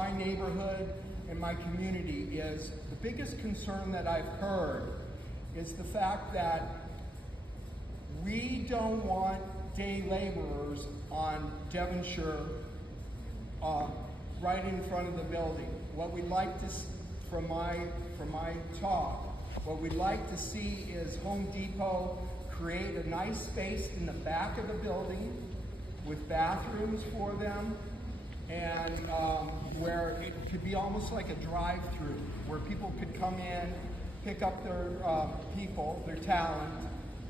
my neighborhood and my community is the biggest concern that I've heard is the fact that we don't want day laborers on Devonshire right in front of the building. What we'd like to, from my talk, what we'd like to see is Home Depot create a nice space in the back of the building with bathrooms for them, and where it could be almost like a drive-through, where people could come in, pick up their their talent,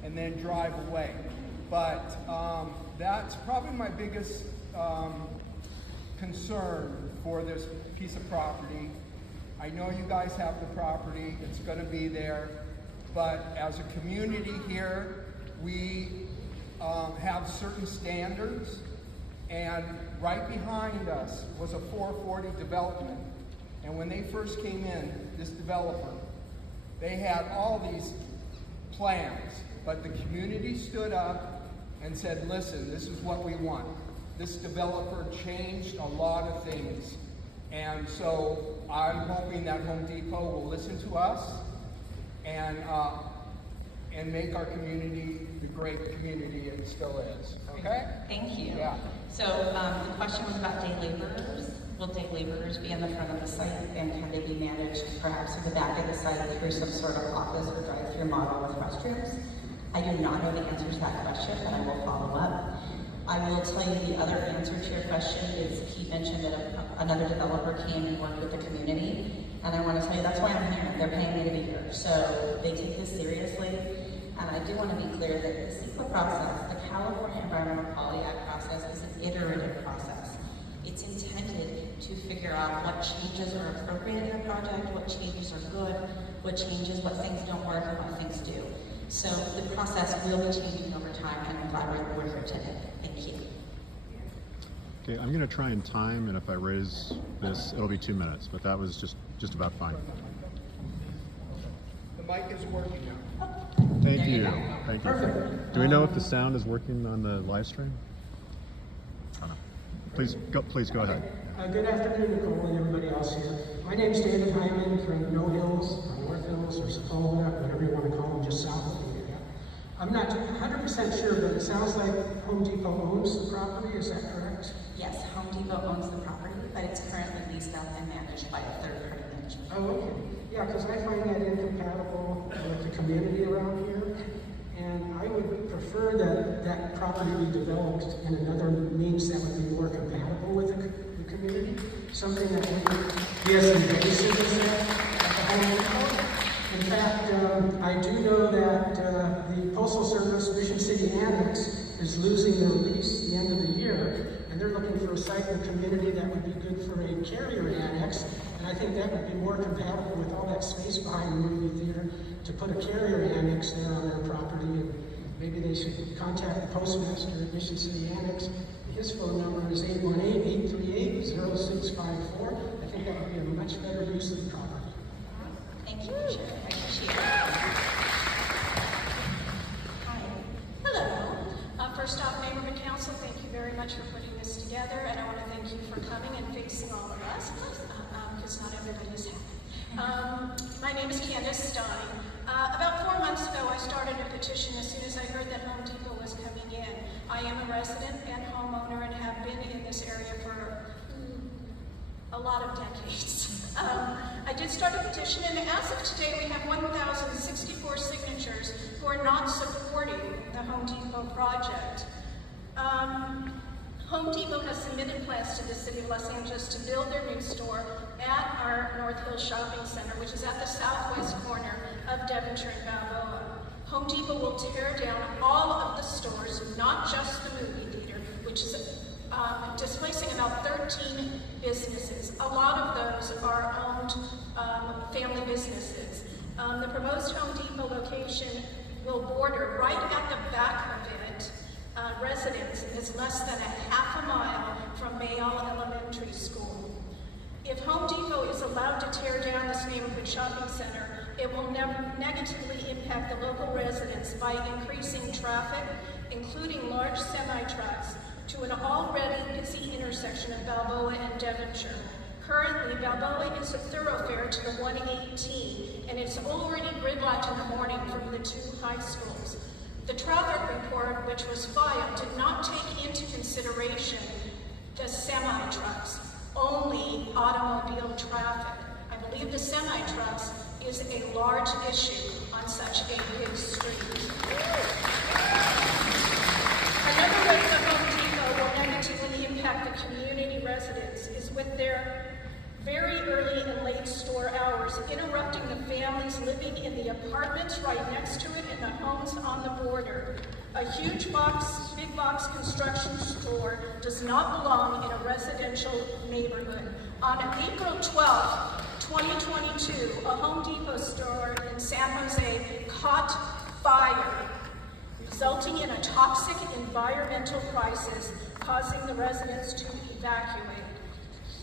and then drive away. But that's probably my biggest concern for this piece of property. I know you guys have the property, it's gonna be there, but as a community here, we have certain standards, and right behind us was a 440 development. And when they first came in, this developer, they had all these plans, but the community stood up and said, listen, this is what we want. This developer changed a lot of things. And so I'm hoping that Home Depot will listen to us and make our community the great community it still is. Okay? Thank you. Yeah. So the question was about day laborers. Will day laborers be in the front of the site, and can they be managed perhaps in the back of the site through some sort of office or drive-through model with restrooms? I do not know the answer to that question, but I will follow up. I will tell you the other answer to your question is he mentioned that another developer came and worked with the community, and I want to tell you that's why I'm here. They're paying me to be here, so they take this seriously. And I do want to be clear that the CEQA process, the California Environmental Quality Act process, is an iterative process. It's intended to figure out what changes are appropriate in a project, what changes are good, what things don't work, and what things do. So the process will be changing over time, and I'm glad we're here today. Thank you. Okay, I'm going to try and time, and if I raise this, it'll be 2 minutes, but that was just about fine. The mic is working now. Thank you. Thank you. Perfect. Do we know if the sound is working on the live stream? I don't know. Please go ahead. Good afternoon, Nicole and everybody else here. My name is David Hyman from Hils, or North Hills, or Sokola, whatever you want to call them, just south of the area. I'm not 100% sure, but it sounds like Home Depot owns the property. Is that correct? Yes, Home Depot owns the property, but it's currently leased out and managed by a third-party management. Oh, okay. Yeah, because I find that incompatible with the community around here, and I would prefer that that property be developed in another means that would be more compatible with the community, something that wouldn't be as invasive as that at the Home Depot. In fact, I do know that the Postal Service Mission City Annex is losing their lease at the end of the year, and they're looking for a site in the community that would be good for a carrier annex. And I think that would be more compatible with all that space behind the movie theater to put a carrier annex there on their property. And maybe they should contact the postmaster at Mission City Annex. His phone number is 818-838-0654. I think that would be a much better use of the property. Thank you, Chair. I appreciate it. Hi. Hello. First off, Member of Council, thank you very much for putting this together, and I want to thank you for coming and facing all of us, because not everybody's happy. My name is Candace Stein. About 4 months ago, I started a petition as soon as I heard that Home Depot was coming in. I am a resident and homeowner and have been in this area for a lot of decades. I did start a petition, and as of today, we have 1,064 signatures who are not supporting the Home Depot project. Home Depot has submitted plans to the City of Los Angeles to build their new store at our North Hills Shopping Center, which is at the southwest corner of Devonshire and Balboa. Home Depot will tear down all of the stores, not just the movie theater, which is displacing about 13 businesses. A lot of those are owned family businesses. The proposed Home Depot location will border right at the back of it residents. It's less than a half a mile from Mayall Elementary School. If Home Depot is allowed to tear down this neighborhood shopping center, it will negatively impact the local residents by increasing traffic, including large semi-trucks, to an already busy intersection of Balboa and Devonshire. Currently, Balboa is a thoroughfare to the 118, and it's already gridlocked in the morning from the two high schools. The traffic report, which was filed, did not take into consideration the semi-trucks, only automobile traffic. I believe the semi-trucks is a large issue on such a big street. Another way the Home Depot will negatively impact the community residents is with their very early and late store hours, interrupting the families living in the apartments right next to it and the homes on the border. A huge big box construction store does not belong in a residential neighborhood. On April 12th, 2022, a Home Depot store in San Jose caught fire, resulting in a toxic environmental crisis, causing the residents to evacuate.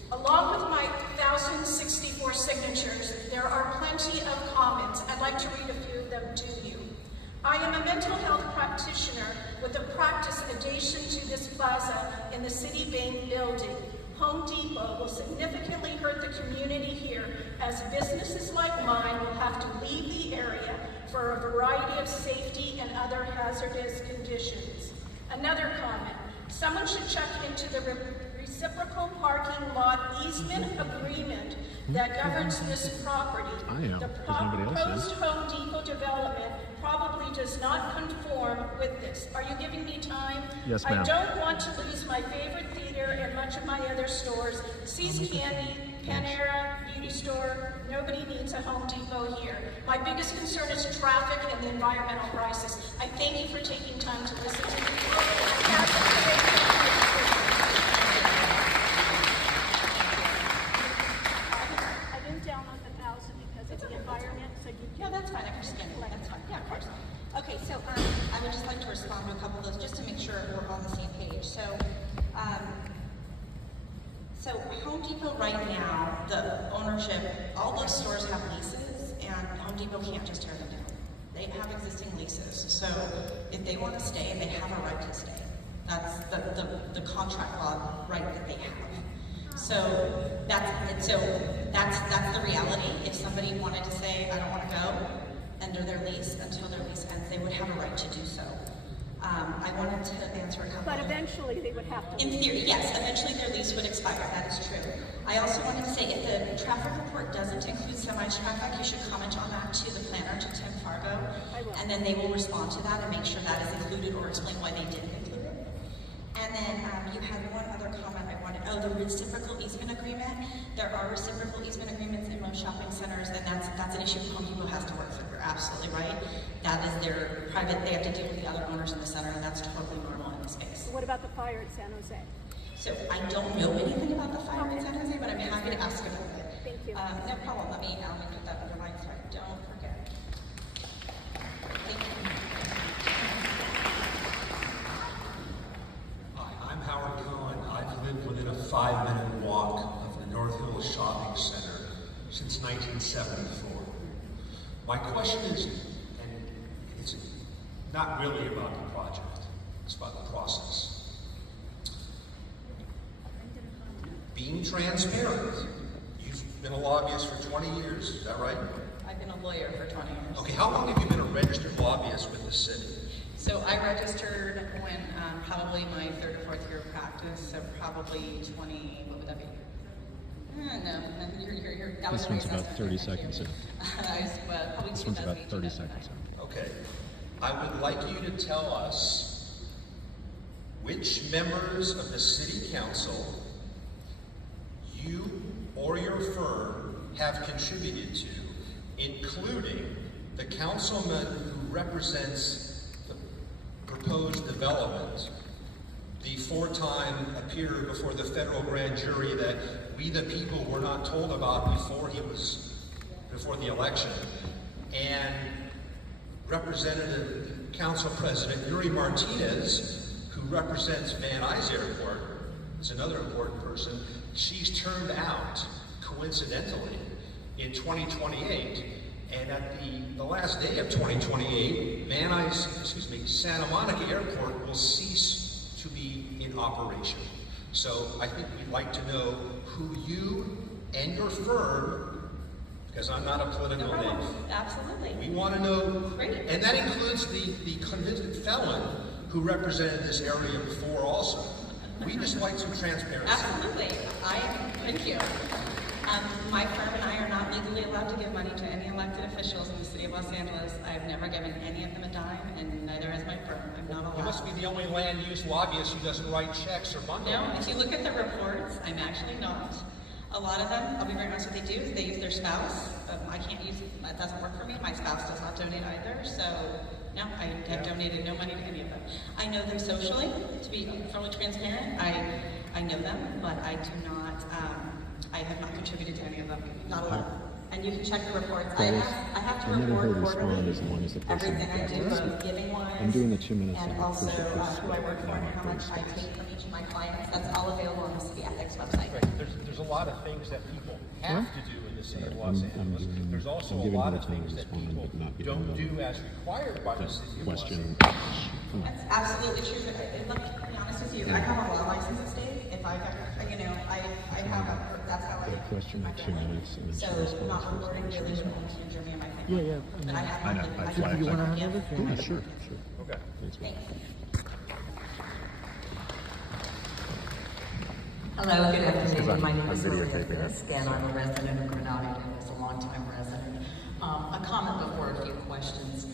Along with my 1,064 signatures, there are plenty of comments. I'd like to read a few of them to you. I am a mental health practitioner with a practice adjacent to this plaza in the Citibank building. Home Depot will significantly hurt the community here, as businesses like mine will have to leave the area for a variety of safety and other hazardous conditions. Another comment, someone should check into the reciprocal parking lot easement agreement that governs this property. I am, The because nobody else proposed Home Depot development probably does not conform with this. Are you giving me time? Yes, I ma'am. don't want to lose my favorite theater and much of my other stores. See's Candy, Panera, Beauty Store. Nobody needs a Home Depot here. My biggest concern is traffic and the environmental crisis. I thank you for taking time to listen to me. I didn't download the 1,000 because of the environment, so you Yeah, that's fine. I can just get it. That's fine. Yeah, of course. Okay, so I would just like to respond to a couple of those just to make sure we're on the same page. So Home Depot right now, the ownership, all those stores have leases, and Home Depot can't just tear them down. They have existing leases, so if they want to stay, they have a right to stay. That's the contract law right that they have. So that's the reality. If somebody wanted to say, I don't want to go under their lease until their lease ends, they would have a right to do so. I wanted to answer a couple. But eventually they would have to. In theory, yes, eventually their lease would expire, that is true. I also wanted to say, if the traffic report doesn't include semi-traffic, you should comment on that to the planner, to Tim Fargo. I will. And then they will respond to that and make sure that is included or explain why they didn't include it. And then you had one other comment I wanted, the reciprocal easement agreement. There are reciprocal easement agreements in most shopping centers, and that's an issue Home Depot has to work through. You're absolutely right. That is their private, they have to deal with the other owners in the center, and that's totally normal in the space. What about the fire at San Jose? So I don't know anything about the fire in San Jose, but I'm happy to ask about it. Thank you. No problem. Let me put that underlined so I don't forget. Thank you. Hi, I'm Howard Cohen. I've lived within a 5-minute walk of the North Hils Shopping Center since 1974. My question is, and it's not really about the project, it's about the process. Being transparent. You've been a lobbyist for 20 years, is that right? I've been a lawyer for 20 years. Okay, how long have you been a registered lobbyist with the city? So I registered when probably my 3rd or 4th year of practice, so probably 20, what would that be? No, that was This one's about 30 seconds in. Probably This one's about 2018, 30 that's seconds in. Okay. I would like you to tell us which members of the city council you or your firm have contributed to, including the councilman who represents the proposed development, the 4-time appearer before the federal grand jury that we the people were not told about before the election, and Representative Council President Yuri Martinez, who represents Van Nuys Airport, is another important person. She's turned out, coincidentally, in 2028, and at the last day of 2028, Santa Monica Airport will cease to be in operation. So I think we'd like to know who you and your firm, because I'm not a political No problem. aide. Absolutely. We want to know, Great. and that includes the convicted felon who represented this area before also. We just like some transparency. Absolutely. Thank you. My firm and I are not legally allowed to give money to any elected officials in the city of Los Angeles. I've never given any of them a dime, and neither has my firm. I'm not allowed. You must be the only land use lobbyist who doesn't write checks or bundle. No, if you look at the reports, I'm actually not. A lot of them, I'll be very honest, what they do is they use their spouse. I can't use, that doesn't work for me. My spouse does not donate either, so no, I have donated no money to any of them. I know them socially, to be fully transparent. I know them, but I do not, I have not contributed to any of them, not a lot. And you can check the reports. I have to I've never heard report respond quarterly as long as the person everything I do, that's both giving wise. I'm doing the 2 minutes and and also appreciate this, who I work for and how much I space. take from each of my clients. That's all available on the city ethics website. Right. There's a lot of things that people have to do in the city of Los Angeles. There's also I'm a giving lot her of time to things that respond, people but not giving don't them do as required by the city of Los question. Angeles. That's absolutely true. And let me be honest with you. I have a law license at state. If I've ever, I have a, that's how I. Get a question my in 2 family. minutes and then So she responds not first. reporting really is only to injure me and my family. But I have. I know, I flagged you that. want to Yeah, sure. Okay. Thanks, man. Hello, good afternoon. My name I'm is Maria videotaping it. Fisk, and I'm a resident of Granada, and was a longtime resident. A comment before a few questions.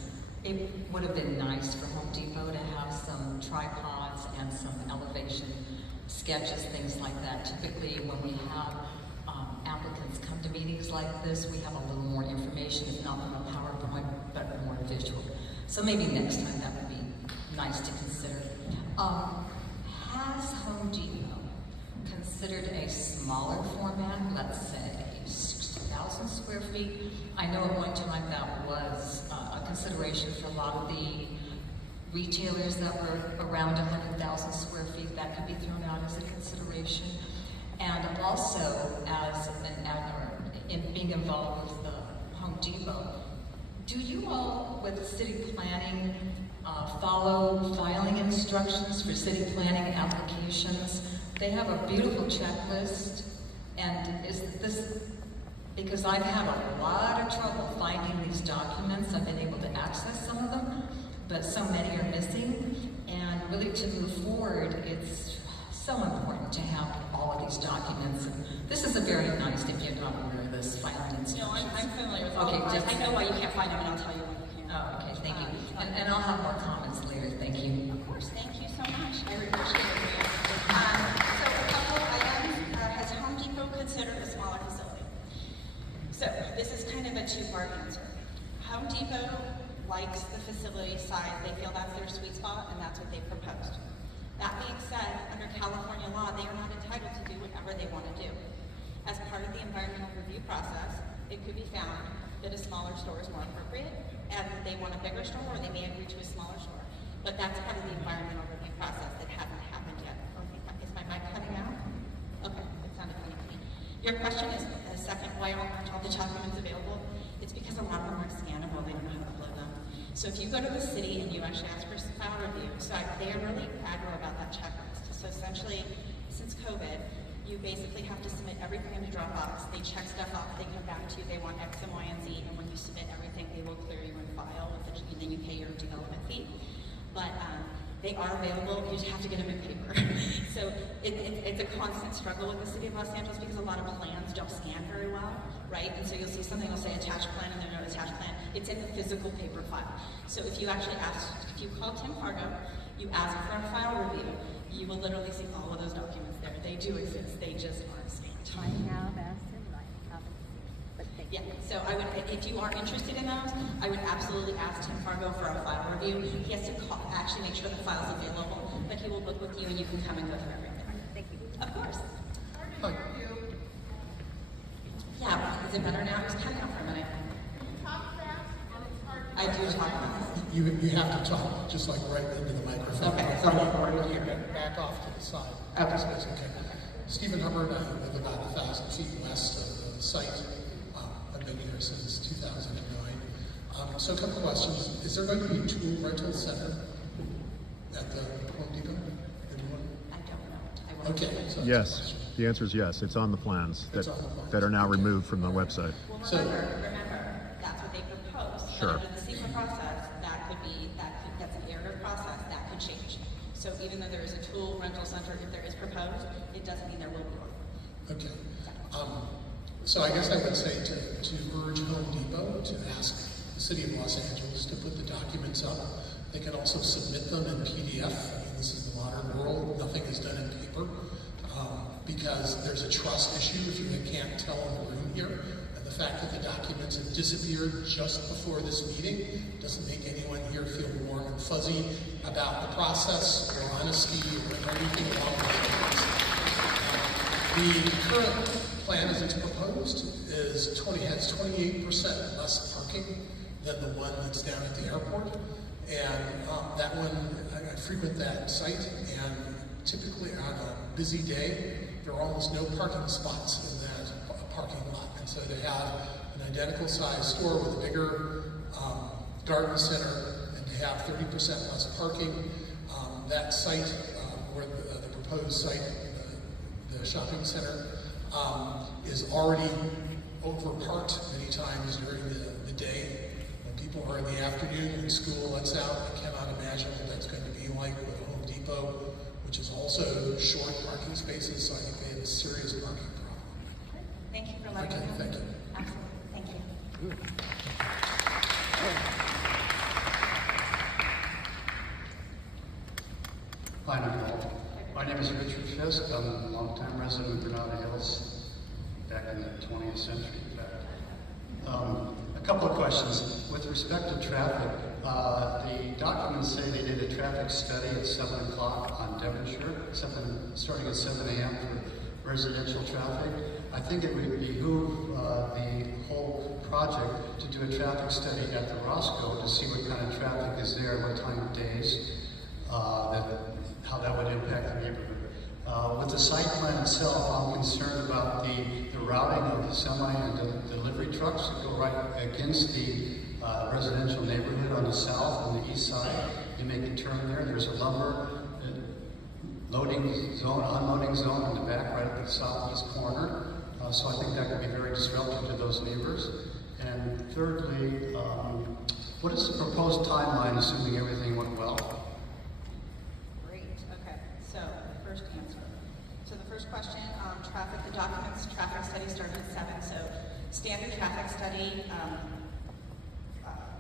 It would have been nice for Home Depot to have some tripods and some elevation sketches, things like that. Typically, when we have applicants come to meetings like this, we have a little more information, if not from a PowerPoint, but more visual. So maybe next time that would be nice to consider. Has Home Depot considered a smaller format, let's say 60,000 square feet? I know at one time that was a consideration for a lot of the retailers that were around 100,000 square feet. That could be thrown out as a consideration. And also, as in being involved with the Home Depot, do you all, with city planning, follow filing instructions for city planning applications? They have a beautiful checklist, and is this, because I've had a lot of trouble finding these documents. I've been able to access some of them, but so many are missing, and really to move forward, it's so important to have all of these documents. And this is a very nice, if you're not aware of this, filing instructions. No, I'm familiar with all Okay, of just- I know why you can't find them, and I'll tell you why you can't. Oh, okay, thank you. And I'll have more comments later, thank you. Of course, thank you so much. I really appreciate it. So a couple of items, has Home Depot considered a smaller facility? So this is kind of a two-part answer. Home Depot likes the facility size. They feel that's their sweet spot, and that's what they proposed. That being said, under California law, they are not entitled to do whatever they want to do. As part of the environmental review process, it could be found that a smaller store is more appropriate, and they want a bigger store, or they may agree to a smaller store. But that's part of the environmental review process that hasn't happened yet. Okay, is my mic cutting out? Okay, it sounded funny to me. Your question is, second, why aren't all the documents available? It's because a lot of them aren't scannable, they don't know how to upload them. So if you go to the city and you actually ask for a file review, so they are really aggro about that checklist. So essentially, since COVID, you basically have to submit everything into Dropbox. They check stuff off, they come back to you, they want X and Y and Z, and when you submit everything, they will clear you in file, and then you pay your development fee. But they are available, you just have to get them in paper. So it's a constant struggle with the city of Los Angeles because a lot of plans don't scan very well, right? And so you'll see something will say attached plan and there's no attached plan. It's in the physical paper file. So if you actually if you call Tim Fargo, you ask for a file review, you will literally see all of those documents there. They do exist, they just aren't scanned. I have asked him, I haven't seen, but thank you. Yeah, so I would, if you are interested in those, I would absolutely ask Tim Fargo for a file review. He has to actually make sure the file's available, but he will book with you and you can come and go through everything. Thank you. Of course. Yeah, is it better now? Just cut it out for a minute. I do talk fast. You have to talk, just like right into the microphone. Okay, so Right here, back off to the side. Okay. Okay. Stephen Hubbard, I live about 1,000 feet west of the site. I've been here since 2009. So a couple questions. Is there going to be a tool rental center at the Home Depot? Anyone? I don't know. I will. Okay. So that's Yes. the question. The answer is yes. It's on the plans It's on the plans. that are now removed from the website. Well, So- remember, that's what they proposed. Sure. But under the secret process, that's an iterative process, that could change. So even though there is a tool rental center, if there is proposed, it doesn't mean there will be one. Okay. So I guess I would say to urge Home Depot to ask the City of Los Angeles to put the documents up. They can also submit them in PDF. I mean, this is the modern world. Nothing is done in paper. Because there's a trust issue if you can't tell in the room here. And the fact that the documents have disappeared just before this meeting doesn't make anyone here feel warm and fuzzy about the process or honesty or anything along those lines. The current plan as it's proposed has 28% less parking than the one that's down at the airport. And that one, I frequent that site, and typically on a busy day, there are almost no parking spots in that parking lot. And so to have an identical size store with a bigger garden center and to have 30% less parking, that site, where the proposed site, the shopping center, is already overparked many times during the day. When people are in the afternoon when school lets out, I cannot imagine what that's going to be like with Home Depot, which is also short parking spaces, so I think they have a serious parking problem. Thank you for letting me know. Okay, thank you. Absolutely, thank you. Hi, Nicole. My name is Richard Fisk. I'm a longtime resident of Granada Hills, back in the 20th century, in fact. A couple of questions. With respect to traffic, the documents say they did a traffic study at 7 o'clock on Devonshire, starting at 7 a.m. for residential traffic. I think it would behoove the whole project to do a traffic study at the Roscoe to see what kind of traffic is there, what time of days, how that would impact the neighborhood. With the site plan itself, I'm concerned about the routing of the semi and delivery trucks that go right against the residential neighborhood on the south and the east side. You make a turn there, there's a lumber loading zone, unloading zone in the back right at the southeast corner. So I think that could be very disruptive to those neighbors. And thirdly, what is the proposed timeline, assuming everything went well? Great, okay, so first answer. So the first question, traffic, the documents, traffic study started at 7, so standard traffic study,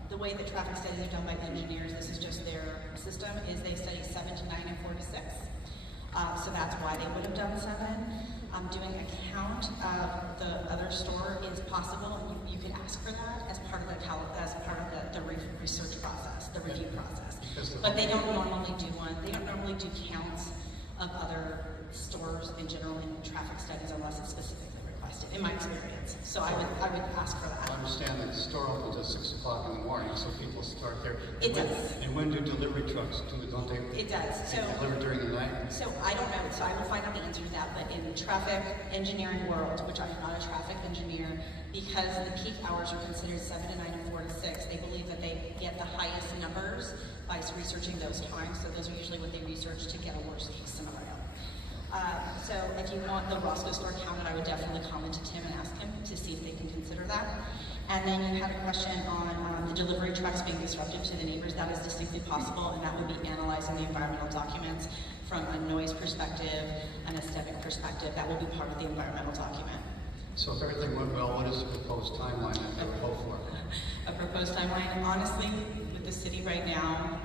the way that traffic studies are done by engineers, this is just their system, is they study 7 to 9 and 4 to 6. So that's why they would have done 7. Doing a count of the other store is possible, and you could ask for that as part of the research process, the review process. But they don't normally do one. They don't normally do counts of other stores in general in traffic studies unless it's specifically requested, in my experience. So I would ask for that. I understand that the store opens at 6 o'clock in the morning, so people start there. It does. And when do delivery trucks don't they? It does. So Deliver during the night? So I don't know, so I will find out the answer to that, but in the traffic engineering world, which I am not a traffic engineer, because the peak hours are considered 7 to 9 and 4 to 6, they believe that they get the highest numbers by researching those times, so those are usually what they research to get a worst case scenario. So if you want the Roscoe store counted, I would definitely comment to Tim and ask him to see if they can consider that. And then you had a question on the delivery trucks being disruptive to the neighbors. That is distinctly possible, and that would be analyzed in the environmental documents from a noise perspective, an aesthetic perspective. That will be part of the environmental document. So if everything went well, what is the proposed timeline that they would hope for? A proposed timeline, honestly, with the city right now.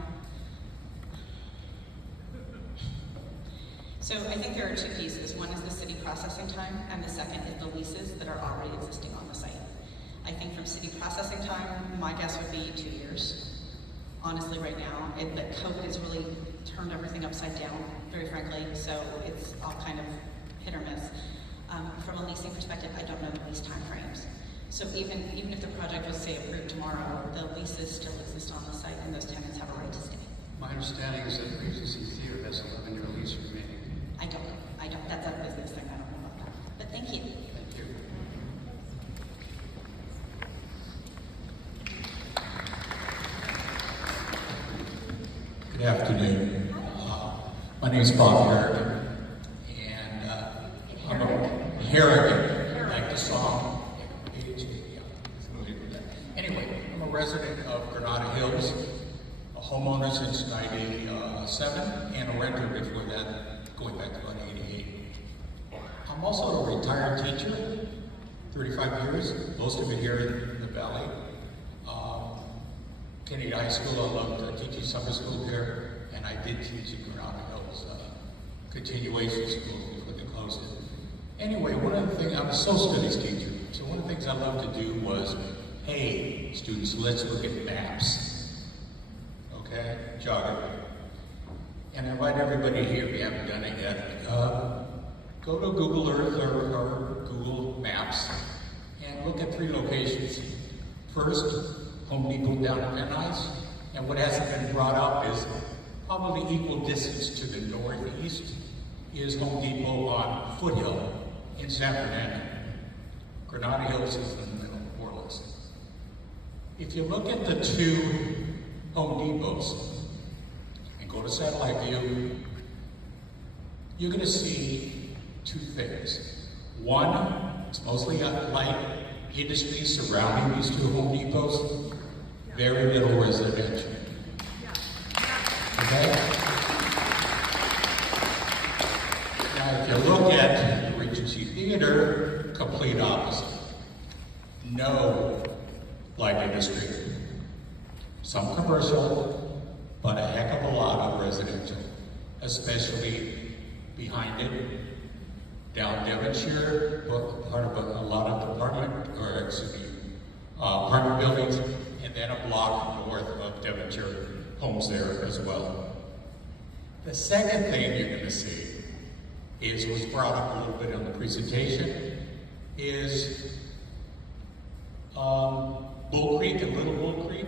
So I think there are two pieces. One is the city processing time, and the second is the leases that are already existing on the site. I think from city processing time, my guess would be 2 years. Honestly, right now, but COVID has really turned everything upside down, very frankly, so it's all kind of hit or miss. From a leasing perspective, I don't know the lease time frames. So even if the project was, say, approved tomorrow, the leases still exist on the site, and those tenants have a right to stay. My understanding is that Regency Theater has an 11-year lease remaining. I don't. That's a business thing. I don't know about that. But thank you. Thank you. Good afternoon. My name is Bob Harrigan, and I'm a here again, like the song. Anyway, I'm a resident of Granada Hills, a homeowner since 97, and a renter before that, going back to about 88. I'm also a retired teacher, 35 years, most of it here in the Valley. Kennedy High School, I loved teaching summer school here, and I did teach at Granada Hills, continuation school before they closed it. Anyway, one of the things, I'm a social studies teacher, so one of the things I loved to do was, hey, students, let's look at maps. Okay, geography. And I invite everybody here, if you haven't done it yet, go to Google Earth or Google Maps and look at 3 locations. First, Home Depot down in Van Nuys, and what hasn't been brought up is probably equal distance to the northeast is Home Depot on Foothill in San Fernando. Granada Hills is in the middle, more or less. If you look at the 2 Home Depots and go to satellite view, you're going to see 2 things. One, it's mostly light industry surrounding these 2 Home Depots, very little residential. Okay? Now, if you look at the Regency Theater, complete opposite. No light industry. Some commercial, but a heck of a lot of residential, especially behind it. Down Devonshire, part of a lot of apartment buildings, and then a block north of Devonshire, homes there as well. The second thing you're going to see is, was brought up a little bit on the presentation, is Bull Creek and Little Bull Creek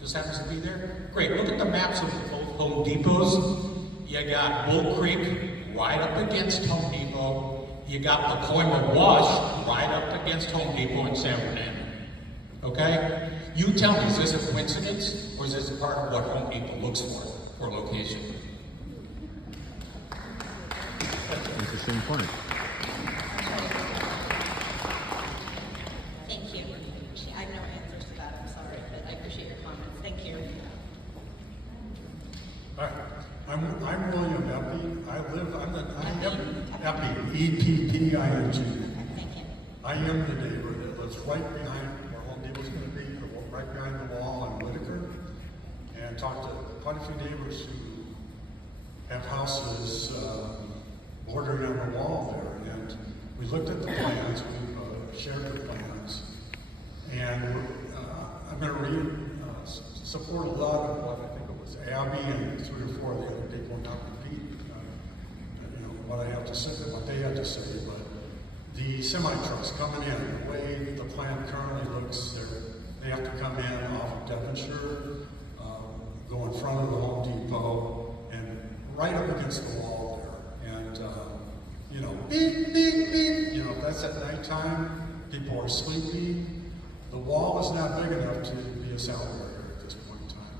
just happens to be there. Great, look at the maps of both Home Depots. You got Bull Creek right up against Home Depot. You got Pacoima Wash right up against Home Depot in San Fernando. Okay? You tell me, is this a coincidence, or is this a part of what Home Depot looks for location? Interesting point. Thank you. I have no answers to that, I'm sorry, but I appreciate your comments. Thank you. Hi, I'm William Epping. Epping, E-P-P-I-N-G. Thank you. I am the neighbor that lives right behind where Home Depot's going to be, right behind the wall on Whitaker, and talked to quite a few neighbors who have houses bordering on the wall there. And we looked at the plans, we shared the plans, and I'm going to support a lot of what I think it was Abby and 3 or 4 of the other people, not repeat what I have to say, what they had to say, but the semi-trucks coming in, the way the plan currently looks, they have to come in off of Devonshire, go in front of the Home Depot, and right up against the wall there. And, beep, beep, beep. If that's at nighttime, people are sleepy. The wall is not big enough to be a sound barrier at this point in time.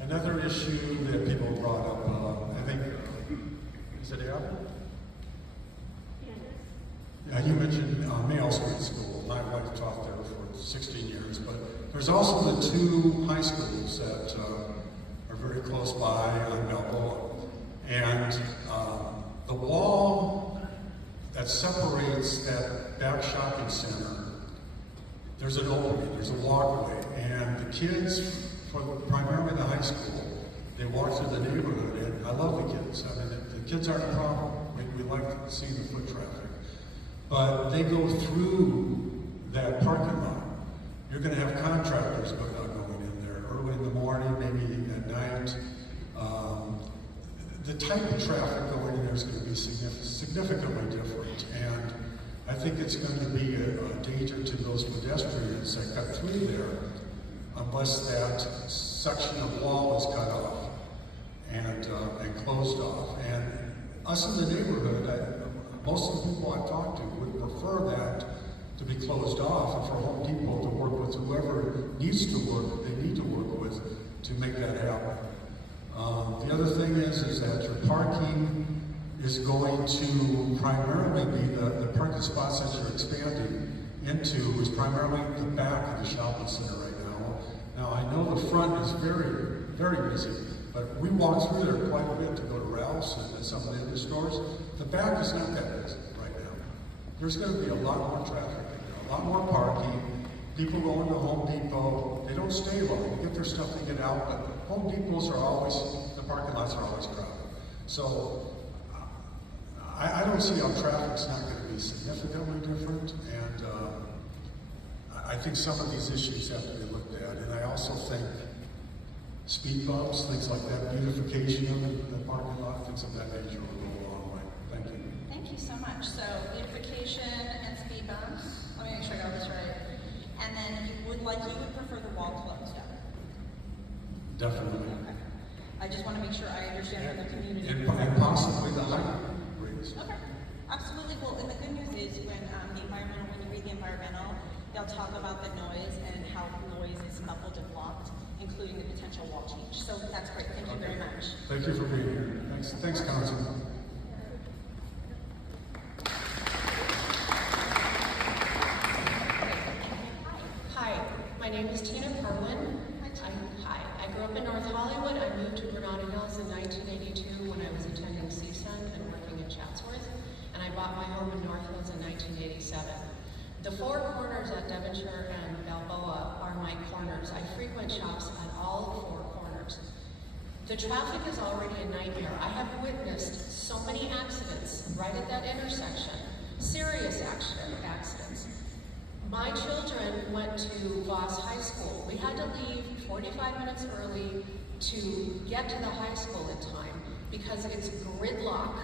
Another issue that people brought up, I think, is it Abby? Yeah, you mentioned Mayo Street School. My wife taught there for 16 years, but there's also the 2 high schools that are very close by on Balboa. And the wall that separates that back shopping center, there's an opening, there's a walkway, and the kids, primarily the high school, they walk through the neighborhood, and I love the kids. I mean, the kids aren't a problem. We like seeing the foot traffic. But they go through that parking lot. You're going to have contractors going in there early in the morning, maybe at night. The type of traffic going in there is going to be significantly different. And I think it's going to be a danger to those pedestrians that cut through there unless that section of wall is cut off and closed off. And us in the neighborhood, most of the people I've talked to would prefer that to be closed off and for Home Depot to work with whoever needs to work, they need to work with to make that happen. The other thing is that your parking is going to primarily be the parking spots that you're expanding into is primarily the back of the shopping center right now. Now, I know the front is very, very busy, but we walk through there quite a bit to go to Ralph's and some of the other stores. The back is not that busy right now. There's going to be a lot more traffic in there, a lot more parking. People going to Home Depot, they don't stay long. They get their stuff, they get out, but Home Depots are always, the parking lots are always crowded. So I don't see how traffic's not going to be significantly different, and I think some of these issues have to be looked at. And I also think speed bumps, things like that, beautification of the parking lot, things of that nature will go a long way. Thank you. Thank you so much. So beautification and speed bumps. Let me make sure I got this right. And then you would prefer the wall closed up. Definitely. Okay. I just want to make sure I understand from the community. And possibly the height raise. Okay. Absolutely. Well, and the good news is when you read the environmental, they'll talk about the noise and how noise is muffled and blocked, including the potential wall change. So that's great. Thank you very much. Thank you for being here. Thanks, Councilman. Hi, my name is Tina Perlin. I grew up in North Hollywood. I moved to Granada Hills in 1982 when I was attending CSUN and working in Chatsworth, and I bought my home in North Hills in 1987. The four corners at Devonshire and Balboa are my corners. I frequent shops at all four corners. The traffic is already a nightmare. I have witnessed so many accidents right at that intersection, serious accidents. My children went to Voss High School. We had to leave 45 minutes early to get to the high school in time because it's gridlock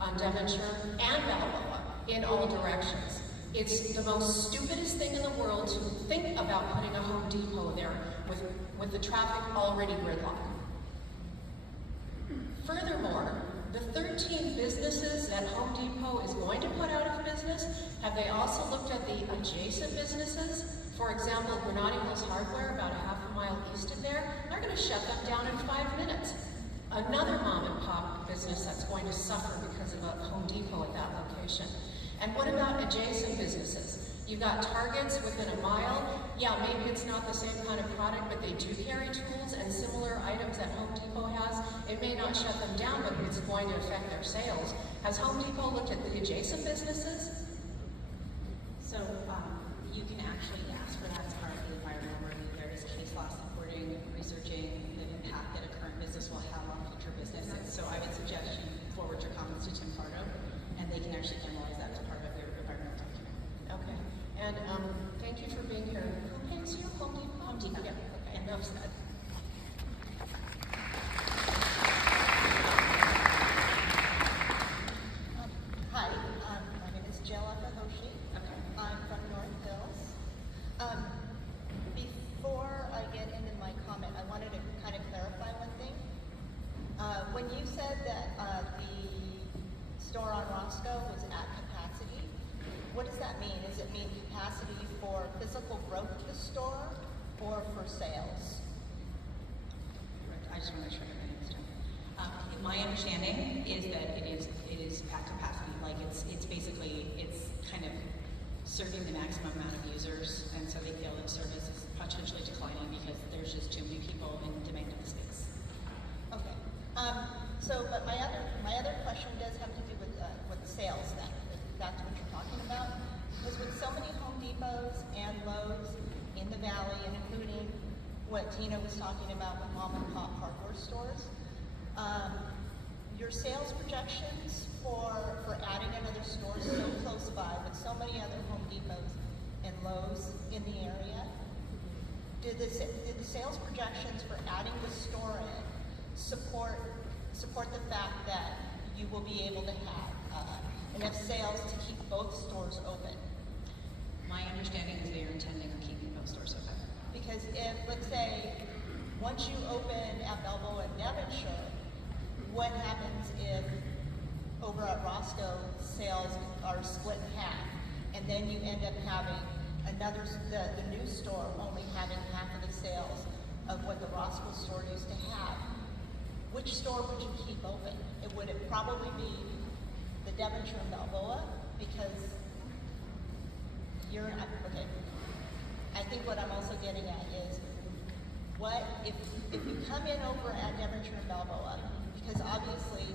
on Devonshire and Balboa in all directions. It's the most stupidest thing in the world to think about putting a Home Depot there with the traffic already gridlocked. Furthermore, the 13 businesses that Home Depot is going to put out of business, have they also looked at the adjacent businesses? For example, Granada Hills Hardware, about a half a mile east of there, they're going to shut them down in 5 minutes. Another mom and pop business that's going to suffer because of a Home Depot at that location. And what about adjacent businesses? You've got Targets within a mile. Yeah, maybe it's not the same kind of product, but they do carry tools and similar items that Home Depot has. It may not shut them down, but it's going to affect their sales. Has Home Depot looked at the adjacent businesses? So you can actually ask for that as part of the environmental review. There is case law supporting researching the impact that a current business will have on future businesses. So I would suggest you forward your comments to Tim Fardo, and they can actually analyze that as part of their environmental document. Okay. And thank you for being here. Who pays you? Home Depot? Home Depot. Yeah. Okay. Enough said. Hi, my name is Jill Akahoshi. Okay. I'm from North Hills. Before I get into my comment, I wanted to kind of clarify one thing. When you said that the store on Roscoe was at capacity, what does that mean? Does it mean capacity for physical growth of the store or for sales? I just want to make sure everybody understands. My understanding is that it is at capacity. Like it's basically kind of serving the maximum amount of users, and so they feel that service is potentially declining because there's just too many people in demand of the space. Okay. But my other question does have to do with the sales then, if that's what you're talking about. Because with so many Home Depots and Lowe's in the valley, and including what Tina was talking about with mom and pop hardware stores, your sales projections for adding another store so close by with so many other Home Depots and Lowe's in the area, did the sales projections for adding the store in support the fact that you will be able to have enough sales to keep both stores open? My understanding is they are intending on keeping both stores open. Because if, let's say, once you open at Balboa and Devonshire, what happens if over at Roscoe sales are split in half, and then you end up having the new store only having half of the sales of what the Roscoe store used to have? Which store would you keep open? Would it probably be Devonshire and Balboa, because you're, okay. I think what I'm also getting at is, what, if you come in over at Devonshire and Balboa, because obviously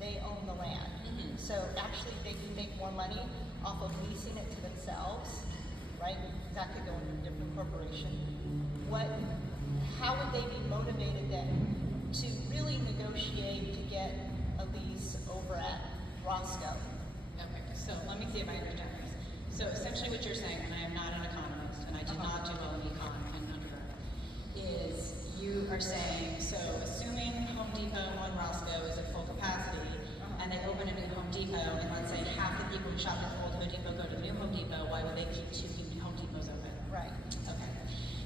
they own the land, so actually they can make more money off of leasing it to themselves, right? That could go into a different corporation. How would they be motivated then to really negotiate to get a lease over at Roscoe? Okay, so let me see if I understand this. So essentially what you're saying, and I am not an economist, and I did not do well in econ in undergrad, is you are saying, so assuming Home Depot on Roscoe is at full capacity, and they open a new Home Depot, and let's say half the people who shop at the old Home Depot go to the new Home Depot, why would they keep two Home Depots open? Right. Okay.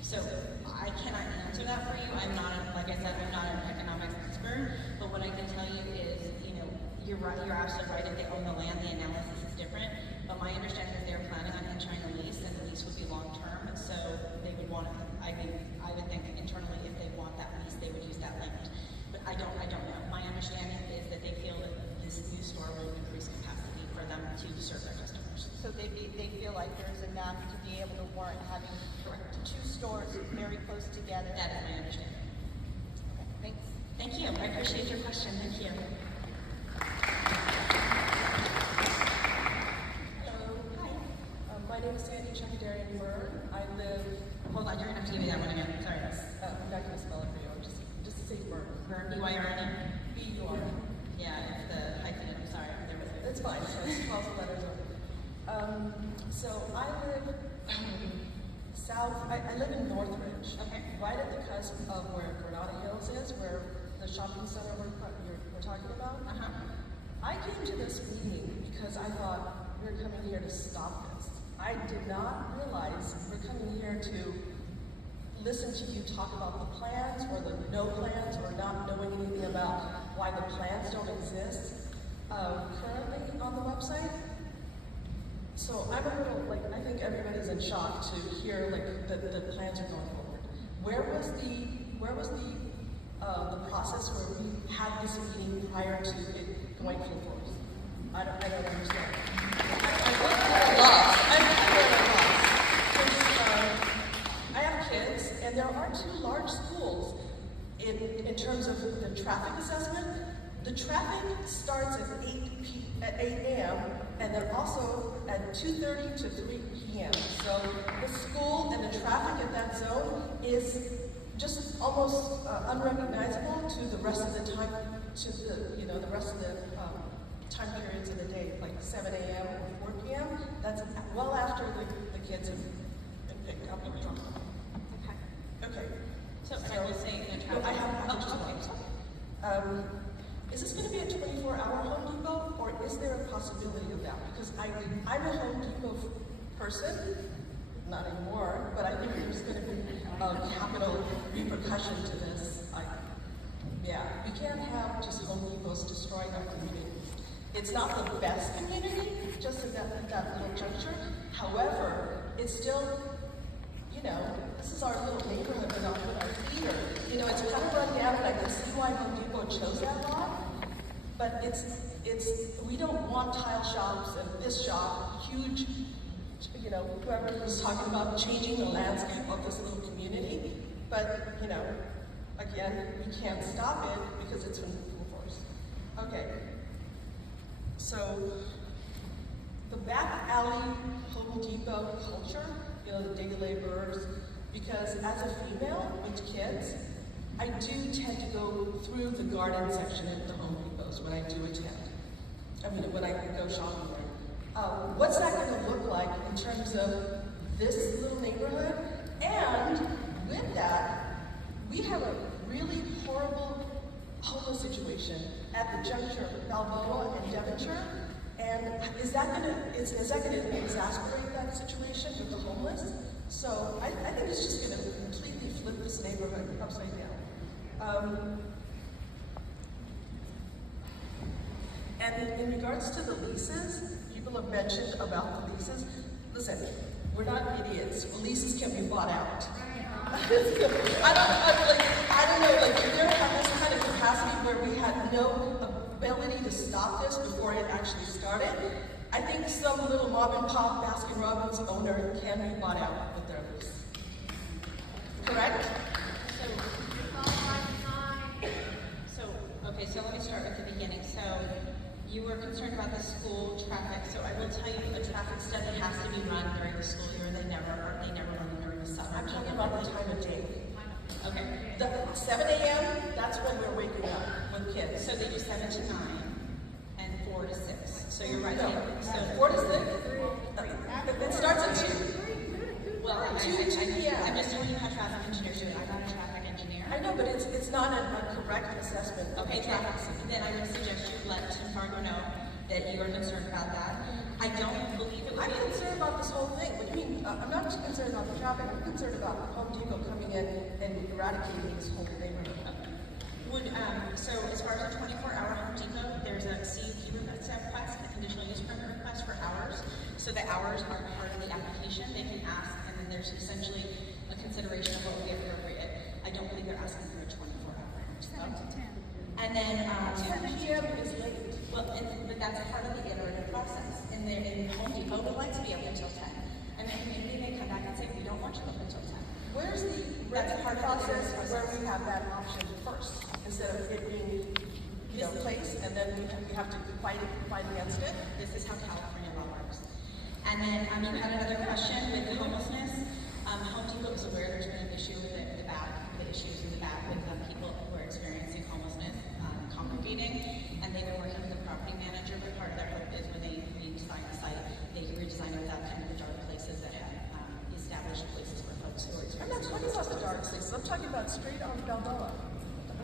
So I cannot answer that for you. I'm not, like I said, I'm not an economics expert, but what I can tell you is, you're right, you're absolutely right. If they own the land, the analysis is different. But my understanding is they're planning on entering a lease, and the lease would be long term. So they would want, I would think internally, if they want that lease, they would use that land. But I don't know. My understanding is that they feel that this new store will increase capacity for them to serve their customers. So they feel like there's enough to be able to warrant having two stores very close together. That is my understanding. Okay, thanks. Thank you. I appreciate your question. Thank you. Hello. Hi. My name is Sandy Chakadarian Murr. I live. Hold on, you're gonna have to give me that one again. Sorry. I'm not gonna spell it for you. Just to say Murr. B-Y-R-N-E? B-U-R. Yeah, it's the hyphen. I'm sorry. I'm there with you. It's fine. So it's 12 letters over. So I live I live in Northridge. Okay. Right at the cusp of where Granada Hills is, where the shopping center we're talking about. Uh-huh. I came to this meeting because I thought we're coming here to stop this. I did not realize we're coming here to listen to you talk about the plans or the no plans or not knowing anything about why the plans don't exist currently on the website. So I'm a little, I think everybody's in shock to hear, that the plans are going forward. Where was the process where we had this meeting prior to it going full force? I don't understand. I have kids, and there are two large schools in terms of the traffic assessment. The traffic starts at 8 a.m. and then also at 2:30 to 3 p.m. So the school and the traffic in that zone is just almost unrecognizable to the rest of the time, to the rest of the time periods of the day, like 7 a.m. or 4 p.m. That's well after the kids have been picked up and dropped off. Okay. So I will say in the traffic. I have is this going to be a 24-hour Home Depot, or is there a possibility of that? Because I'm a Home Depot person, not anymore, but I think there's going to be a capital repercussion to this. We can't have just Home Depots destroying our community. It's not the best community, just at that little juncture. However, it's still, this is our little neighborhood with our theater. It's kind of run down, and I can see why Home Depot chose that lot. But we don't want tile shops and this shop, huge, whoever was talking about changing the landscape of this little community. But, again, we can't stop it because it's in full force. Okay. So, the back alley Home Depot culture, the day laborers, because as a female with kids, I do tend to go through the garden section at the Home Depots when I do attend. When I go shopping there. What's that going to look like in terms of this little neighborhood? And with that, we have a really horrible homeless situation at the juncture of Balboa and Devonshire. And is that going to exacerbate that situation with the homeless? So I think it's just going to completely flip this neighborhood upside down. And in regards to the leases, people have mentioned about the leases. Listen, we're not idiots. Leases can be bought out. I don't know, if there have this kind of capacity where we had no ability to stop this before it actually started. I think some little mom and pop Baskin Robbins owner can be bought out with their lease. Correct? So let me start with the beginning. So you were concerned about the school traffic. So I will tell you a traffic study has to be run during the school year. They never run during the summer. I'm talking about the time of day. Okay. The 7 a.m., that's when we're waking up with kids. So they do 7 to 9 and 4 to 6. So you're right. No, So 4 to 6. It starts at 2. Well, 2 p.m. I'm just telling you how traffic engineers do it. I'm not a traffic engineer. I know, but it's not a correct assessment. Okay, then I would suggest you let Tim Fargo know that you are concerned about that. I don't believe it would I'm be. concerned about this whole thing. What do you mean? I'm not just concerned about the traffic. I'm concerned about Home Depot coming in and eradicating this whole neighborhood. So as far as a 24-hour Home Depot, there's a CUP request, a conditional use permit request for hours. So the hours are part of the application. They can ask, and then there's essentially a consideration of what would be appropriate. I don't believe they're asking for a 24-hour. 7 to 10. And then 10 p.m. is late. But that's part of the iterative process. In Home Depot would like to be open until 10. And the community may come back and say, we don't want you open until 10. Where's the part process where we have that option first, instead of it being, placed, and then we have to fight against it? This is how California law works. And then you had another question with homelessness. Home Depot is aware there's been an issue with the issues in the back with people who are experiencing homelessness congregating, and they've been working with the property manager, but part of their hope is when they redesign the site, they can redesign it without kind of the dark places that have established places for folks who are I'm not talking about the dark places. I'm talking about straight on Balboa.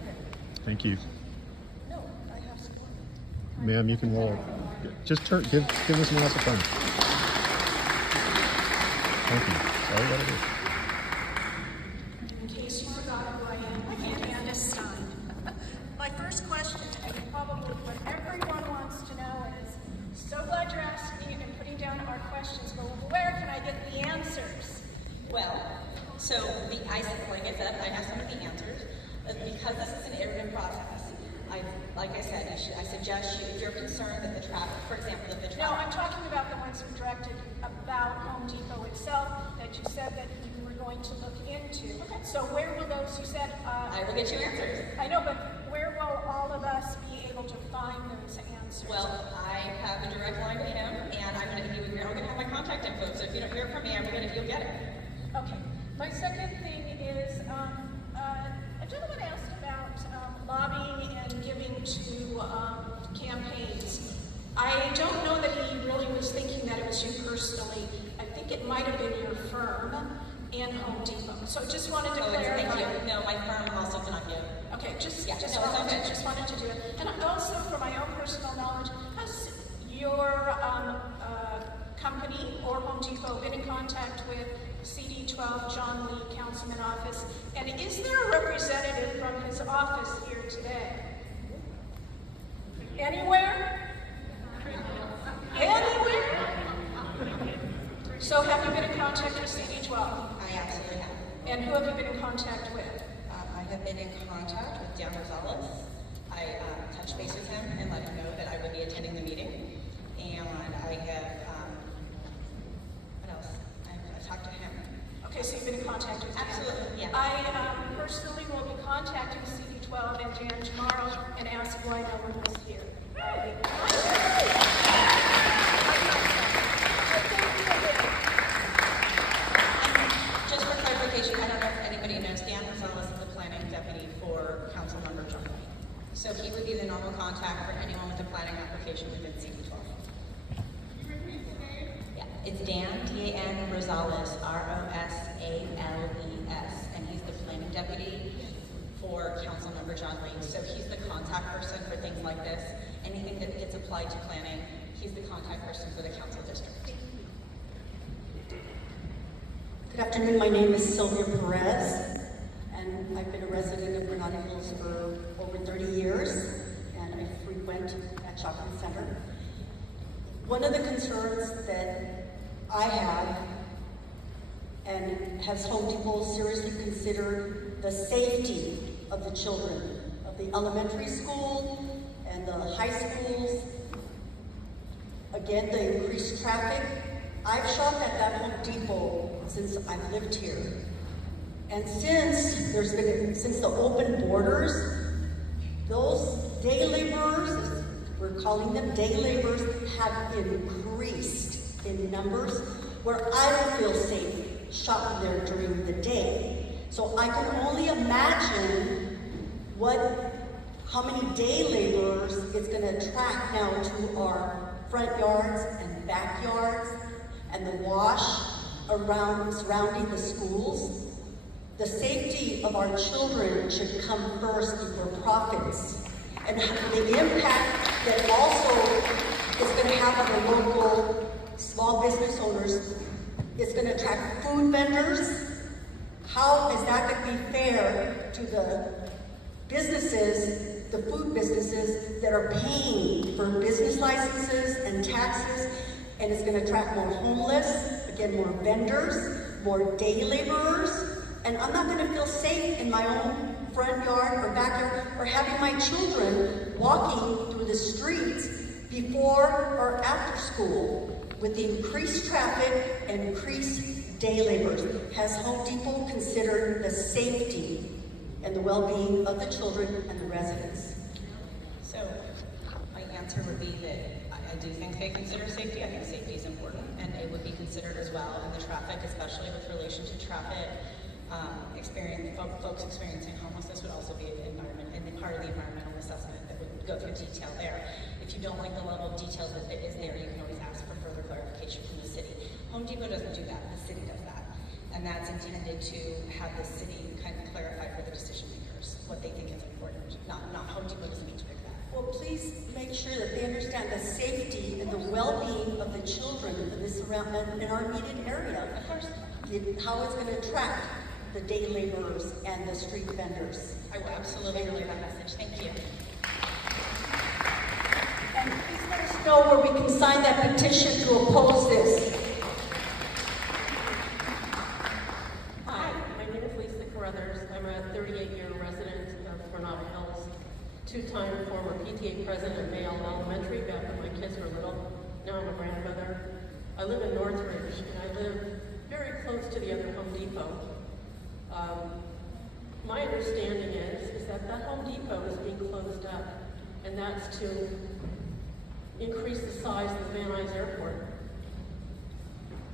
Okay. Thank you. No, I have support. Ma'am, you can roll. Just give us an ounce of time. Thank you. Sorry about it. In case you forgot who I am, I'm Amanda Stein. My first question, and probably what everyone wants to know is, so glad you're asking and putting down our questions, but where can I get the answers? Well, so like I said, I have some of the answers. Because this is an iterative process, like I said, I suggest you, if you're concerned that the traffic, for example, if the traffic... No, I'm talking about the ones who directed about Home Depot itself, that you said that you were going to look into. Okay. So where will those, you said... I will get you answers. I know, but where will all of us be able to find those answers? Well, I have a direct line to him, and you're going to have my contact info, so if you don't hear from me, you'll get it. Okay. My second thing is, a gentleman asked about lobbying and giving to campaigns. I don't know that he really was thinking that it was you personally. I think it might have been your firm and Home Depot. So just wanted to clarify. Thank you. No, my firm also cannot give. Okay, just it's wanted to do it. And also, for my own personal knowledge, has your company or Home Depot been in contact with CD12 John Lee, Councilman Office? And is there a representative from his office here today? Anywhere? Anywhere? So have you been in contact with CD12? I absolutely have. And who have you been in contact with? I have been in contact with Dan Rosales. I touched base with him and let him know that I would be attending the meeting. And I have, what else? I've talked to him. Okay, so you've been in contact with Dan. Absolutely, yeah. I personally will be contacting CD12 and Dan tomorrow and ask why no one was here. Just for clarification, I don't know if anybody knows, Dan Rosales is the planning deputy for Councilmember John Lee. So he would be the normal contact for anyone with a planning application within CD12. Yeah, it's Dan, D-A-N, Rosales, R-O-S-A-L-E-S, and he's the planning deputy for Councilmember John Lee. So he's the contact person for things like this. Anything that gets applied to planning, he's the contact person for the council district. Good afternoon, my name is Sylvia Perez, and I've been a resident of Granada Hills for over 30 years, and I frequent that shopping center. One of the concerns that I have, and has Home Depot seriously considered the safety of the children of the elementary school and and the high schools, again, the increased traffic. I've shopped at that Home Depot since I've lived here. And since the open borders, those day laborers, we're calling them day laborers, have increased in numbers where I don't feel safe shopping there during the day. So I can only imagine how many day laborers it's going to attract now to our front yards and backyards and the wash surrounding the schools. The safety of our children should come first before profits. And the impact that also is going to have on the local small business owners is going to attract food vendors. How is that going to be fair to the businesses, the food businesses that are paying for business licenses and taxes? And it's going to attract more homeless, again, more vendors, more day laborers. And I'm not going to feel safe in my own front yard or backyard or having my children walking through the streets before or after school with the increased traffic and increased day laborers. Has Home Depot considered the safety and the well-being of the children and the residents? So my answer would be that I do think they consider safety. I think safety is important, and it would be considered as well in the traffic, especially with relation to traffic. Folks experiencing homelessness would also be an environment, and part of the environmental assessment that would go through detail there. If you don't like the level of detail that is there, you can always ask for further clarification from the city. Home Depot doesn't do that, the city does that. And that's intended to have the city kind of clarify for the decision makers what they think is important. Not Home Depot doesn't need to pick that. Well, please make sure that they understand the safety and the well-being of the children in our immediate area. Of course. How it's going to attract the day laborers and the street vendors. I will absolutely relay that message. Thank you. And please let us know where we can sign that petition to oppose this. Hi, my name is Lisa Carruthers. I'm a 38-year resident of Granada Hills, two-time former PTA president of Mayall Elementary back when my kids were little. Now I'm a grandmother. I live in Northridge, and I live very close to the other Home Depot. My understanding is that Home Depot is being closed up, and that's to increase the size of the Van Nuys Airport.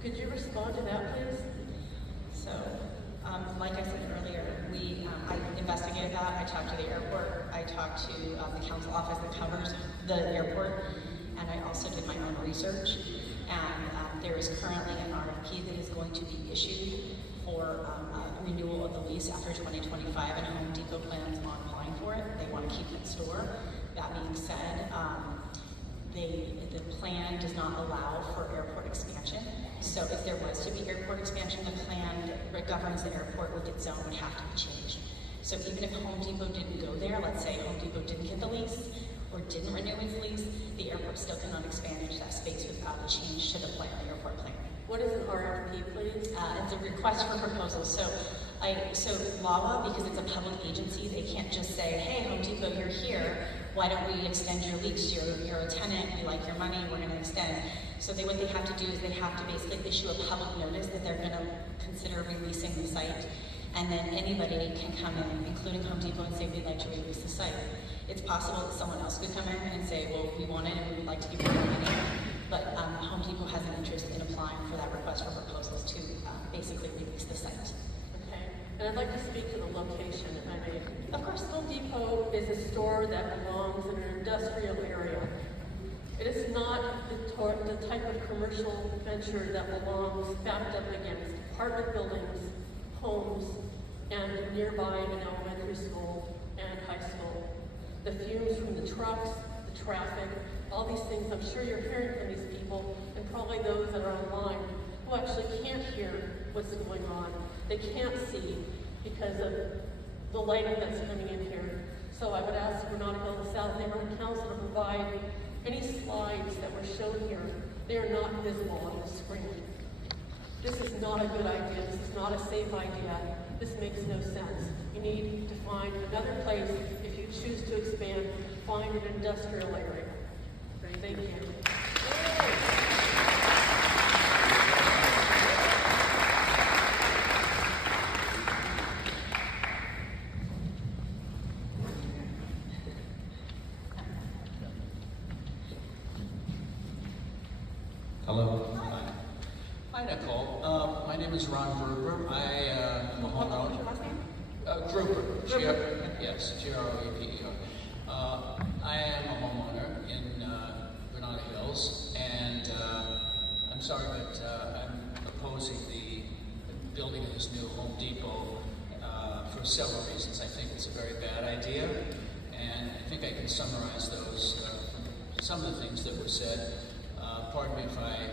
Could you respond to that, please? So, like I said earlier, I investigated that. I talked to the airport. I talked to the council office that covers the airport, and I also did my own research. And there is currently an RFP that is going to be issued for renewal of the lease after 2025, and Home Depot plans on applying for it. They want to keep its store. That being said, the plan does not allow for airport expansion. So if there was to be airport expansion, the plan that governs the airport with its zone would have to be changed. So even if Home Depot didn't go there, let's say Home Depot didn't get the lease or didn't renew its lease, the airport still cannot expand into that space without a change to the plan, the airport plan. What is an RFP, please? It's a request for proposals. So LAWA, because it's a public agency, they can't just say, hey, Home Depot, you're here. Why don't we extend your lease? You're a tenant. We like your money. We're going to extend. So what they have to do is they have to basically issue a public notice that they're going to consider releasing the site. And then anybody can come in, including Home Depot, and say, we'd like to release the site. It's possible that someone else could come in and say, well, we want it and we would like to give you more money. But Home Depot has an interest in applying for that request for proposals to basically release the site. Okay. And I'd like to speak to the location, if I may. Of course. Home Depot is a store that belongs in an industrial area. It is not the type of commercial venture that belongs backed up against apartment buildings, homes, and nearby an elementary school and high school. The fumes from the trucks, the traffic, all these things, I'm sure you're hearing from these people, and probably those that are online who actually can't hear what's going on. They can't see because of the lighting that's coming in here. So I would ask Granada Hills South Neighborhood Council to provide any slides that were shown here. They are not visible on the screen. This is not a good idea. This is not a safe idea. This makes no sense. You need to find another place if you choose to expand, find an industrial area. Thank you. Hello. Hi, Nicole. My name is Ron Gruber. I am a homeowner. What's your last name? Gruber. Yes, G-R-O-E-P-E-R. I am a homeowner in Granada Hills, and I'm sorry, but I'm opposing the building of this new Home Depot for several reasons. I think it's a very bad idea, and I think I can summarize those from some of the things that were said. Pardon me if I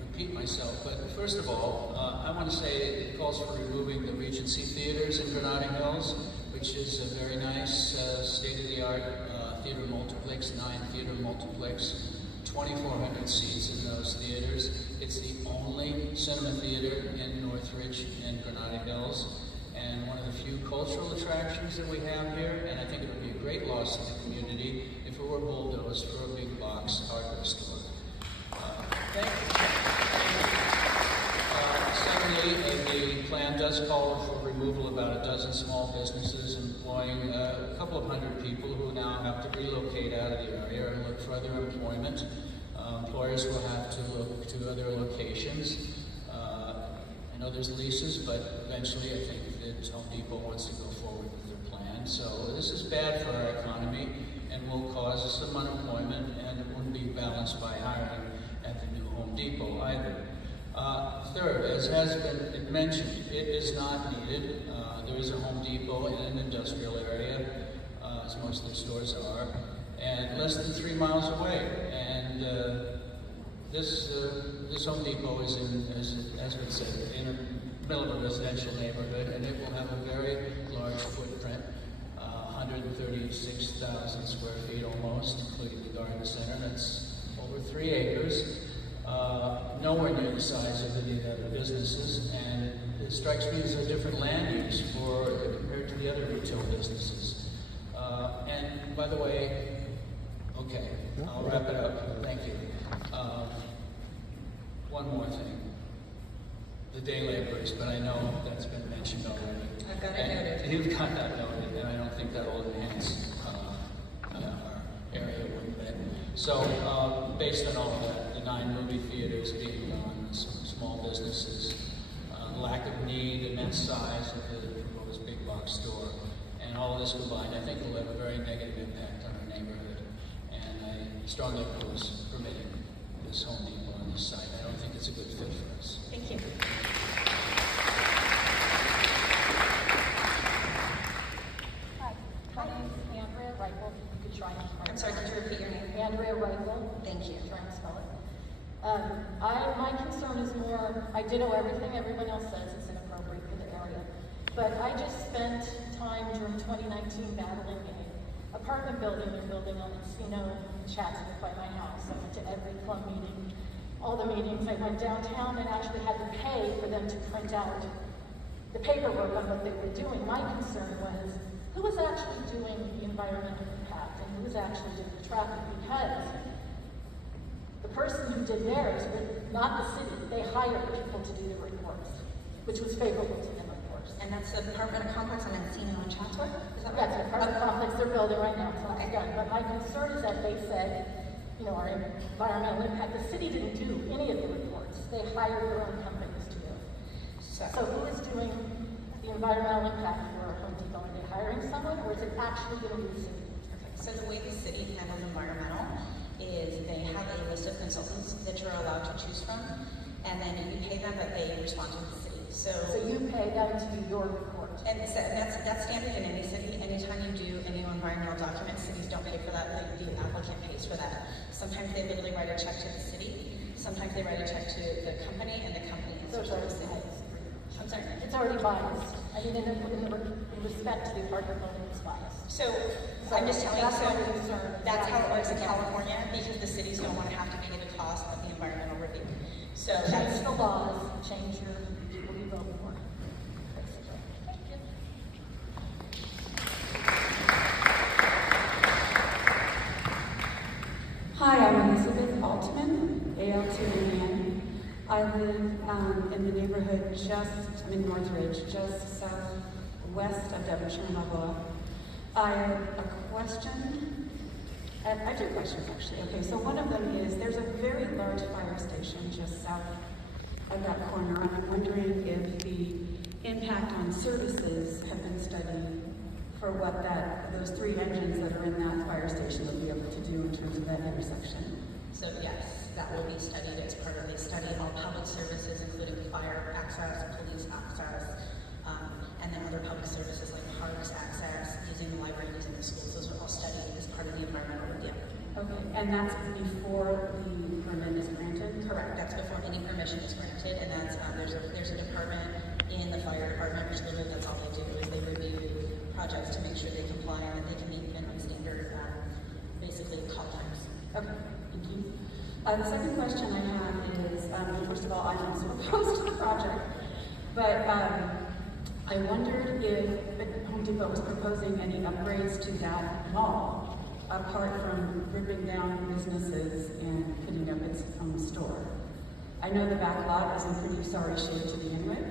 repeat myself, but first of all, I want to say it calls for removing the Regency Theaters in Granada Hills, which is a very nice state-of-the-art theater multiplex, 9-theater multiplex, 2,400 seats in those theaters. It's the only cinema theater in Northridge and Granada Hills, and one of the few cultural attractions that we have here, and I think it would be a great loss to the community if it were bulldozed for a big box hardware store. Thank you. Secondly, the plan does call for removal of about a dozen small businesses employing a couple of hundred people who now have to relocate out of the area and look for other employment. Employers will have to look to other locations. I know there's leases, but eventually I think that Home Depot wants to go forward with their plan. So this is bad for our economy and will cause us some unemployment, and it wouldn't be balanced by hiring at the new Home Depot either. Third, as has been mentioned, it is not needed. There is a Home Depot in an industrial area, as most of the stores are, and less than 3 miles away. And this Home Depot is in, as we said, in the middle of a residential neighborhood, and it will have a very large footprint, 136,000 square feet almost, including the garden center. That's over 3 acres. Nowhere near the size of any of the other businesses, and it strikes me as a different land use compared to the other retail businesses. And by the way, okay, I'll wrap it up. Thank you. One more thing. The day laborers, but I know that's been mentioned already. I've got it noted. You've got that noted, and I don't think that will enhance our area one bit. So, based on all of that, the 9 movie theaters being gone, some small businesses, lack of need, immense size of the proposed big box store, and all of this combined, I think will have a very negative impact on our neighborhood. And I strongly oppose permitting this Home Depot on this site. I don't think it's a good fit for us. Thank you. Hi, my name is Andrea Reichel. You could try and I'm sorry, could you repeat your name? Andrea Reichel. Thank you. Try and spell it. My concern is more, I ditto everything everyone else says is inappropriate for the area. But I just spent time during 2019 battling an apartment building they're building on Encino in Chatsworth by my house. I went to every club meeting, all the meetings. I went downtown and actually had to pay for them to print out the paperwork on what they were doing. My concern was, who was actually doing the environmental impact and who was actually doing the traffic? Because the person who did theirs, not the city, they hired people to do the reports, which was favorable to them, of course. And that's the apartment complex on Encino in Chatsworth? Is that right? That's an apartment complex they're building right now, so it's done. But my concern is that they said, you know, our environmental impact, the city didn't do any of the reports. They hired their own companies to do it. So who is doing the environmental impact for Home Depot? Are they hiring someone, or is it actually going to be the city? Okay. So the way the city handles environmental is they have a list of consultants that you're allowed to choose from, and then you pay them, but they respond to the city. So you pay them to do your report. And that's standard in any city. Anytime you do any environmental document, cities don't pay for that. The applicant pays for that. Sometimes they literally write a check to the city. Sometimes they write a check to the company, and the company is the city. I'm sorry. It's already biased. I mean, in respect to the apartment building, it's biased. So I'm just telling you, that's how it works in Yeah. California, because the cities don't want to have to pay the cost of the environmental review. So change the laws, change your people you vote for. Thank you. I'm in Northridge, just southwest of Devonshire and Balboa. I have a question. I have two questions actually. Okay, so one of them is there's a very large fire station just south of that corner, and I'm wondering if the impact on services have been studied for what those 3 engines that are in that fire station will be able to do in terms of that intersection. So yes, that will be studied as part of the study. All public services, including fire access, police access, and then other public services like parks access, using the library, using the schools, those are all studied as part of the environmental review. Okay, and that's before the permit is granted? Correct, that's before any permission is granted, and that's, there's a department in the fire department, which literally that's all they do, is they review projects to make sure they comply and that they can meet minimum standard, basically call times. Okay, thank you. The second question I have is, first of all, I'm also opposed to the project, but I wondered if Home Depot was proposing any upgrades to that mall, apart from ripping down businesses and putting up its own store. I know the back lot is in pretty sorry shape to begin with,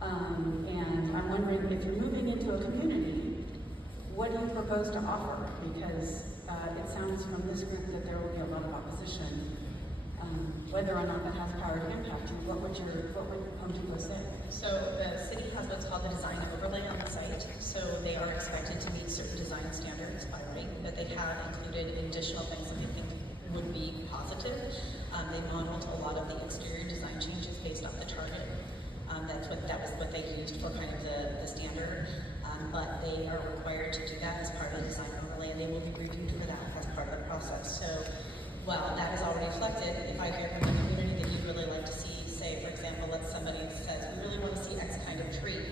and I'm wondering if you're moving into a community, what do you propose to offer? Because it sounds from this group that there will be a lot of opposition. Whether or not that has power to impact you, what would Home Depot say? So the city has what's called the design overlay on the site. So they are expected to meet certain design standards by right, but they have included additional things that they think would be positive. They modeled a lot of the exterior design changes based off the target. That was what they used for kind of the standard. But they are required to do that as part of the design overlay, and they will be reviewed for that as part of the process. So while that is already reflected, if I hear from the community that you'd really like to see, say, for example, somebody says, we really want to see X kind of tree,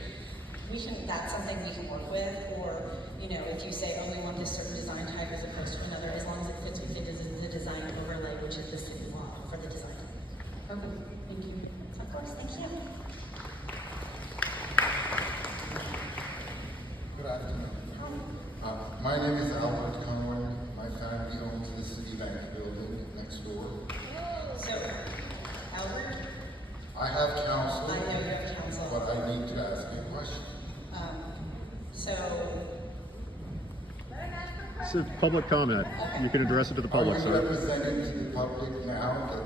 that's something we can work with, or, if you say, oh, we want this certain design type as opposed to another, as long as it fits within the design overlay, which is the city law for the design. Okay, thank you. Of course, thank you. Good afternoon. My name is Albert Conway. My family owns the Citibank building next door. So, Albert? I have counsel. I know you have counsel. But I need to ask you a question. This is public comment. You can address it to the public, Are you sir. representing to the public now that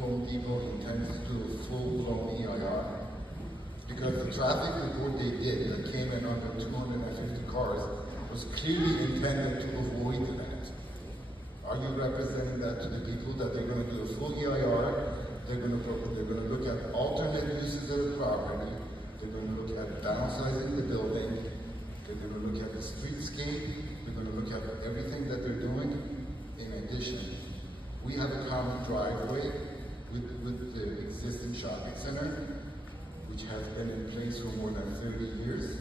Home Depot intends to do a full-blown EIR? Because the traffic report they did that came in under 250 cars was clearly intended to avoid that. Are you representing that to the people that they're going to do a full EIR? They're going to look at alternate uses of the property. They're going to look at downsizing the building. They're going to look at the streetscape. They're going to look at everything that they're doing. In addition, we have a common driveway with the existing shopping center, which has been in place for more than 30 years.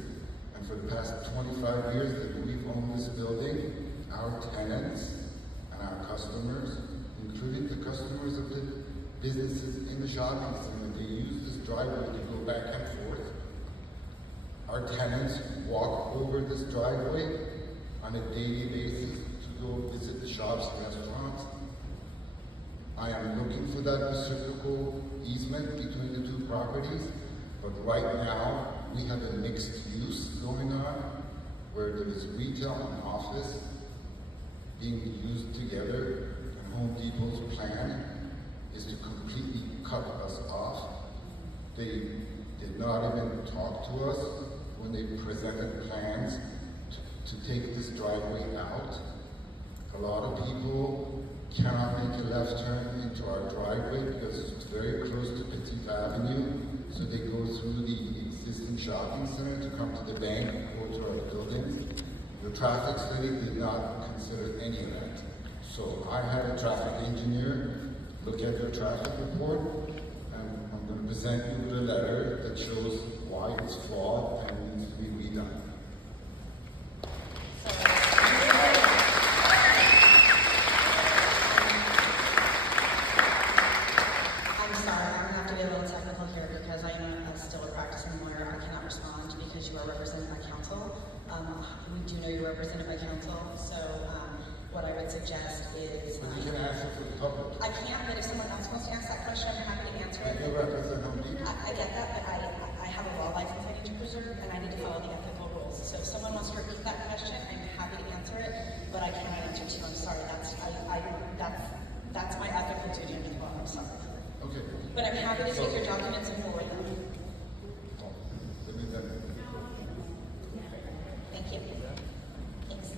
And for the past 25 years that we've owned this building, our tenants and our customers, including the customers of the businesses in the shopping center, they use this driveway to go back and forth. Our tenants walk over this driveway on a daily basis to go visit the shops and restaurants. I am looking for that reciprocal easement between the two properties. But right now, we have a mixed use going on, where there is retail and office being used together, and Home Depot's plan is to completely cut us off. They did not even talk to us when they presented plans to take this driveway out. A lot of people cannot make a left turn into our driveway because it's very close to Petite Avenue. So they go through the existing shopping center to come to the bank or to our buildings. The traffic study did not consider any of that. So I had a traffic engineer look at your traffic report, and I'm going to present you with a letter that shows why it's flawed and needs to be redone. I'm sorry, I'm going to have to get a little technical here because I am still a practicing lawyer. I cannot respond because you are represented by counsel. We do know you're represented by counsel, so what I would suggest is. But you can answer for the public. I can't, but if someone else wants to ask that question, I'm happy to answer it. You represent Home Depot. I get that, but I have a law license I need to preserve, and I need to follow the ethical rules. So if someone wants to repeat that question, I'm happy to answer it, but I cannot answer it to you. I'm sorry. That's my ethical duty under the law. I'm sorry. Okay. But I'm happy to take your documents and forward them. Let me then. Thank you. Thanks.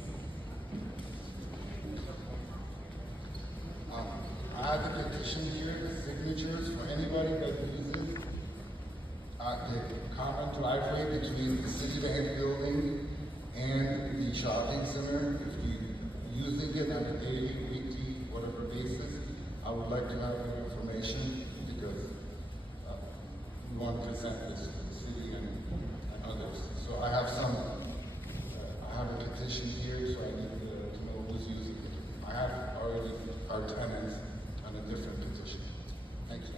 I have a petition here, signatures for anybody that uses the common driveway between the City Bank building and the shopping center. If you're using it on a daily, weekly, whatever basis, I would like to have that information because we want to present this to the city and others. So I have a petition here, so I need to know who's using it. I have already our tenants on a different petition. Thank you.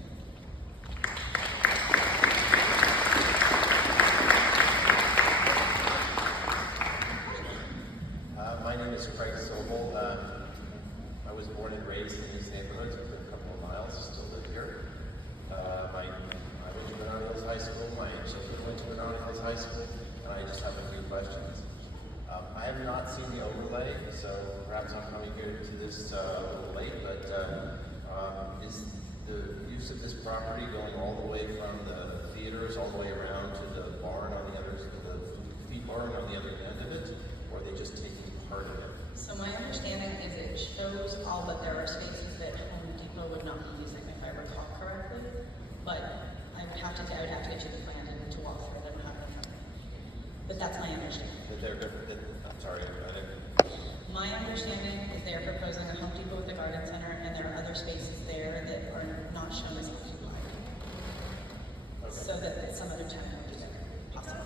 My name is Craig Sobel. I was born and raised in these neighborhoods within a couple of miles, still live here. I went to Granada Hills High School, my children went to Granada Hills High School, and I just have a few questions. I have not seen the overlay, so perhaps I'm coming here to this a little late, but is the use of this property going all the way from the theaters all the way around to the barn on the other, the feed barn on the other end of it, or are they just taking part of it? So my understanding is it shows all, but there are spaces that Home Depot would not be using, if I recall correctly. But I would have to get you the plan to walk through it. I don't have it in front of me. But that's my understanding. I'm sorry, I didn't. My understanding is they're proposing a Home Depot with a garden center, and there are other spaces there that are not shown as occupied. Okay. So that some other tenant will be there, possibly.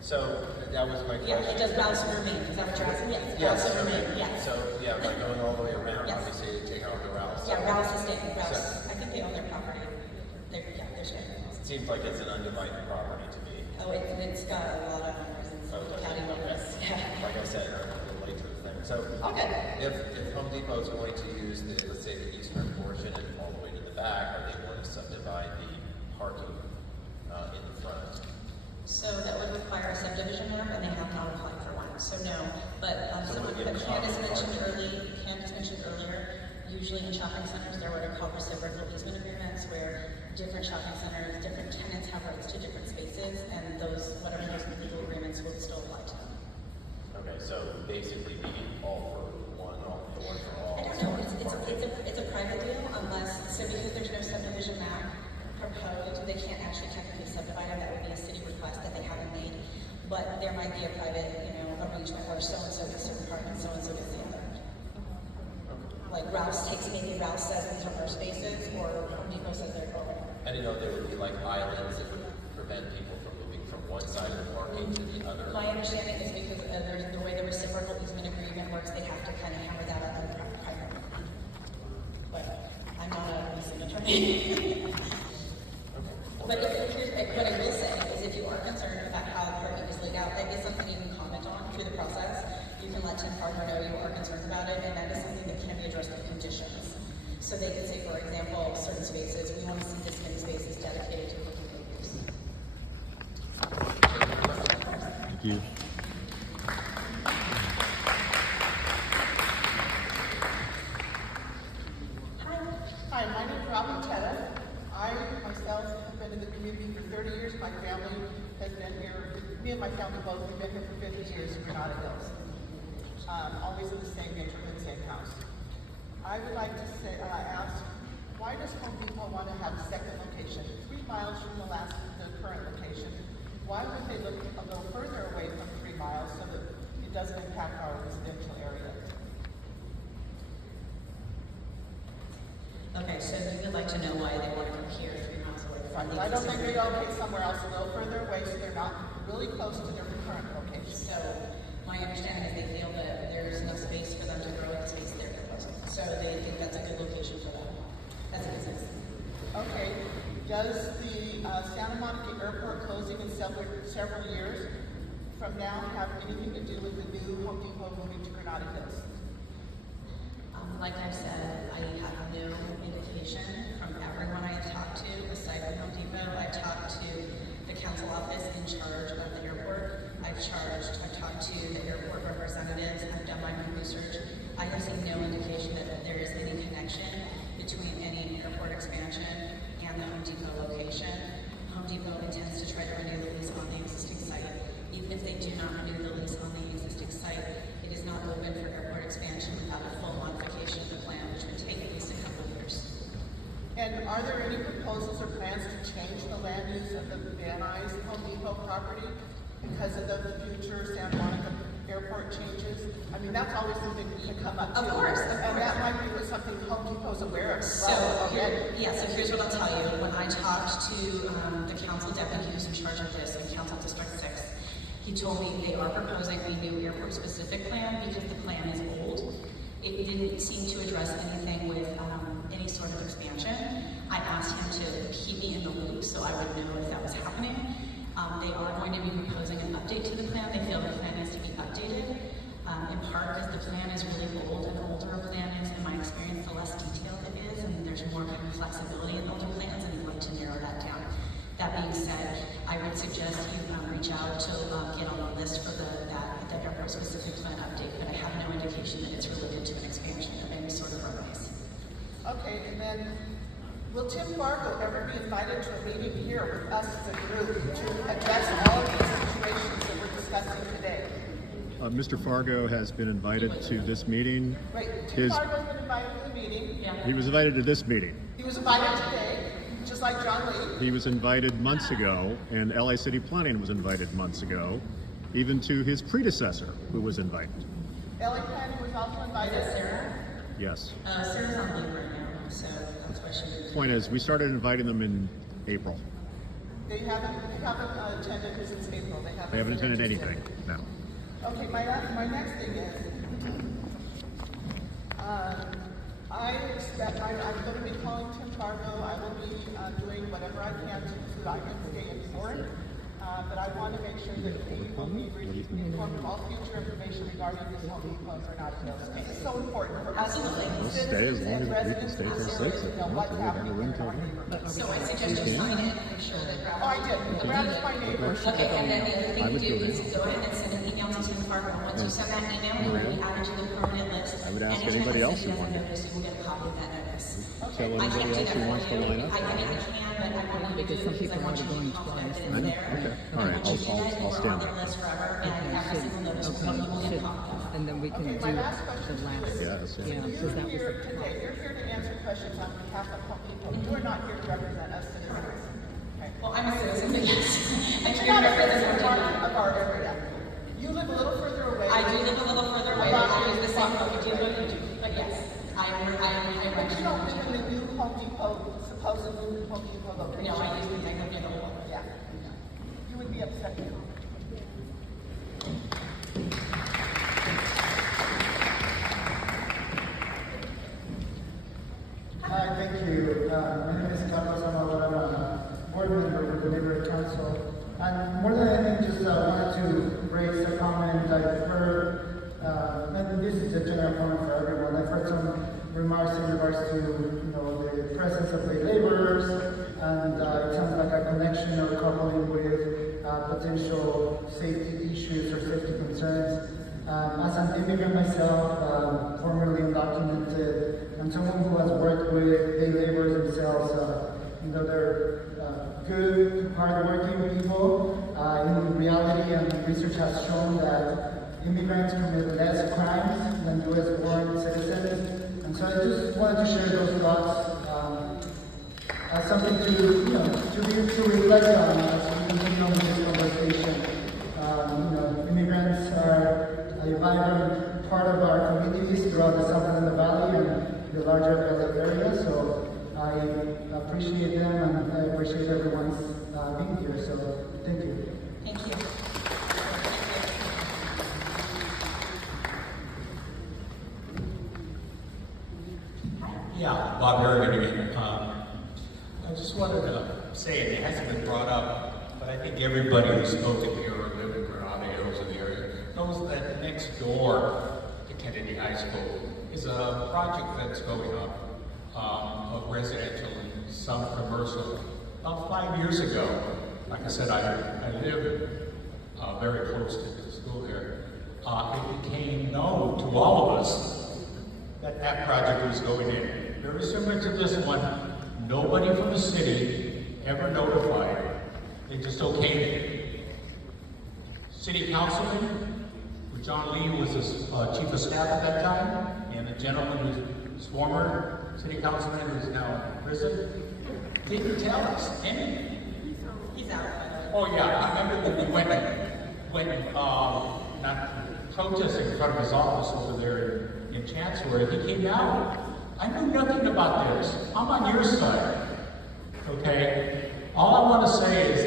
So that was my question. Yeah, it does Rouse and Remain. Is that what you're asking? Yes. Yes. Rouse and Remain. Yes. So yeah, by going all the way around, Yes. obviously they take out the Rouse. Yeah, Rouse is staying. Rouse. So, I think they own their property. They're staying. it seems like it's an undivided property to me. Oh, it's got a lot of owners and county owners. Yeah. Like I said, I'm a little late to the thing. So if Home Depot is going to use the, let's say, the eastern portion and all the way to the back, are they going to subdivide the parking in the front? So that would require a subdivision map, and they have not applied for one. So no, but Candace mentioned earlier, usually in shopping centers there are what are called reciprocal easement agreements, where different shopping centers, different tenants have rights to different spaces, and whatever those legal agreements will still apply to them. Okay, so basically be all for one, all for all. I don't know. It's a private deal because there's no subdivision map proposed. They can't actually technically subdivide it. That would be a city request that they haven't made. But there might be a private, arrangement where so-and-so gets certain part and so-and-so gets the other. Like Rouse says these are our spaces, or Home Depot says they're going. I didn't know if there would be like islands that would prevent people from moving from one side of the parking to the other. My understanding is because there's the way the reciprocal easement agreement works, they have to kind of hammer that out on the private. But I'm not a leasing attorney. But what I will say is if you are concerned about how the parking is laid out, that is something you can comment on through the process. You can let Tim Parker know you are concerned about it, and that is something that can be addressed with conditions. So they could say, for example, certain spaces, we want to see this many spaces dedicated to cooking use. Thank you. Hi, my name is Robin Tetta. I myself have been in the community for 30 years. My family has been here. Me and my family both have been here for 50 years in Granada Hills. Always in the same neighborhood, same house. I would like to ask, why does Home Depot want to have a second location 3 miles from the current location? Why would they look a little further away from 3 miles so that it doesn't impact our residential area? Okay, so you would like to know why they want to come here 3 miles away from the I don't think they'd okay somewhere else a little further away so they're not really close to their current location. So my understanding is they feel that there's enough space for them to grow at the space they're proposing. So they think that's a good location for them as a business. Okay. Does the Santa Monica Airport closing in several years from now have anything to do with the new Home Depot moving to Granada Hills? Like I've said, I have no indication from everyone I have talked to, aside from Home Depot. I've talked to the council office in charge of the airport. I've talked to the airport representatives. I've done my own research. I have seen no indication that there is any connection between any airport expansion and the Home Depot location. Home Depot intends to try to renew the lease on the existing site. Even if they do not renew the lease on the existing site, it is not open for airport expansion without a full modification of the plan, which would take at least a couple of years. And are there any proposals or plans to change the land use of the Van Nuys Home Depot property because of the future Santa Monica airport changes? I mean, that's always something that can come up too. Of course. And that might be something Home Depot's aware of. So, so here's what I'll tell you. When I talked to the council deputy who's in charge of this in Council District 6, he told me they are proposing a new airport-specific plan because the plan is old. It didn't seem to address anything with any sort of expansion. I asked him to keep me in the loop so I would know if that was happening. They are going to be proposing an update to the plan. They feel the plan needs to be updated, in part because the plan is really old, and the older a plan is, in my experience, the less detailed it is, and there's more kind of flexibility in older plans, and we'd like to narrow that down. That being said, I would suggest you reach out to get on the list for the airport-specific plan update, but I have no indication that it's related to an expansion of any sort of runways. Okay, and then will Tim Fargo ever be invited to a meeting here with us as a group to address all of these situations that we're discussing today? Mr. Fargo has been invited to this meeting. Right, Tim Fargo's been invited to the meeting. He was invited to this meeting. He was invited today, just like John Lee. He was invited months ago, and LA City Planning was invited months ago, even to his predecessor, who was invited. LA Planning was also invited. Sarah? Yes. Sarah's on leave right now, so that's why she didn't. Point is, we started inviting them in April. They haven't attended since April. They haven't attended anything, no. Okay, my next thing is, I'm going to be calling Tim Fargo. I will be doing whatever I can to I can stay informed. But I want to make sure that we will be informed of all future information regarding this Home Depot or not. It's so important for us. We'll stay as long as we can stay till 6 if you want to. We have a room till then. So I suggest you sign it, make sure that Brad. Oh, I did. Brad is my neighbor. Okay, and then the other thing to do is go ahead and send an email to Tim Fargo. Once you send that email, it will be added to the permanent list. I would ask anybody else who wanted. You will get a copy of that notice. Tell anybody else who wants to line up. I can, but I want you to do it because I want you to be confident that it's there. Okay, all right, I'll stand there. List forever, and every single notice will get copied. And then we can do the last. Yeah, because that was You're here to answer questions on behalf of Home Depot. You are not here to represent us citizens. Okay. Well, I'm a citizen, but yes. I'm You're here not to a represent citizen of our area. You live a little further away. I do live a little further away, but I use the same road you do. But yes, I am But you don't live in the new Home Depot, supposed new Home Depot location. No, I use the thing near the wall. Yeah. You would be upset. Hi, thank you. My name is Carlos Amador. I'm a board member with the Neighborhood Council. And more than anything, just wanted to raise a comment. I've heard, and this is a general comment for everyone. I've heard some remarks in regards to, the presence of late laborers, and it sounds like a connection or coupling with potential safety issues or safety concerns. As an immigrant myself, formerly undocumented, and someone who has worked with day laborers themselves, they're good, hardworking people. In reality, and research has shown that immigrants commit less crimes than U.S.-born citizens. And so I just wanted to share those thoughts as something to reflect on as we continue on this conversation. Immigrants are a vibrant part of our communities throughout the South Central Valley and the larger LA area. So I appreciate them, and I appreciate everyone's being here. So thank you. Thank you. Yeah, Bob Harriman again. I just wanted to say, it hasn't been brought up, but I think everybody who's spoken here or lived in Granada Hills in the area knows that next door to Kennedy High School is a project that's going up of residential and some commercial. About 5 years ago, like I said, I live very close to the school here. It became known to all of us that that project was going in. Very similar to this one. Nobody from the city ever notified. They just okayed it. City councilman, John Lee was his chief of staff at that time, and the gentleman who's former city councilman who's now in prison, didn't tell us anything. He's out. Oh yeah, I remember when we went not protesting in front of his office over there in Chancellor. He came out. I knew nothing about this. I'm on your side. Okay? All I want to say is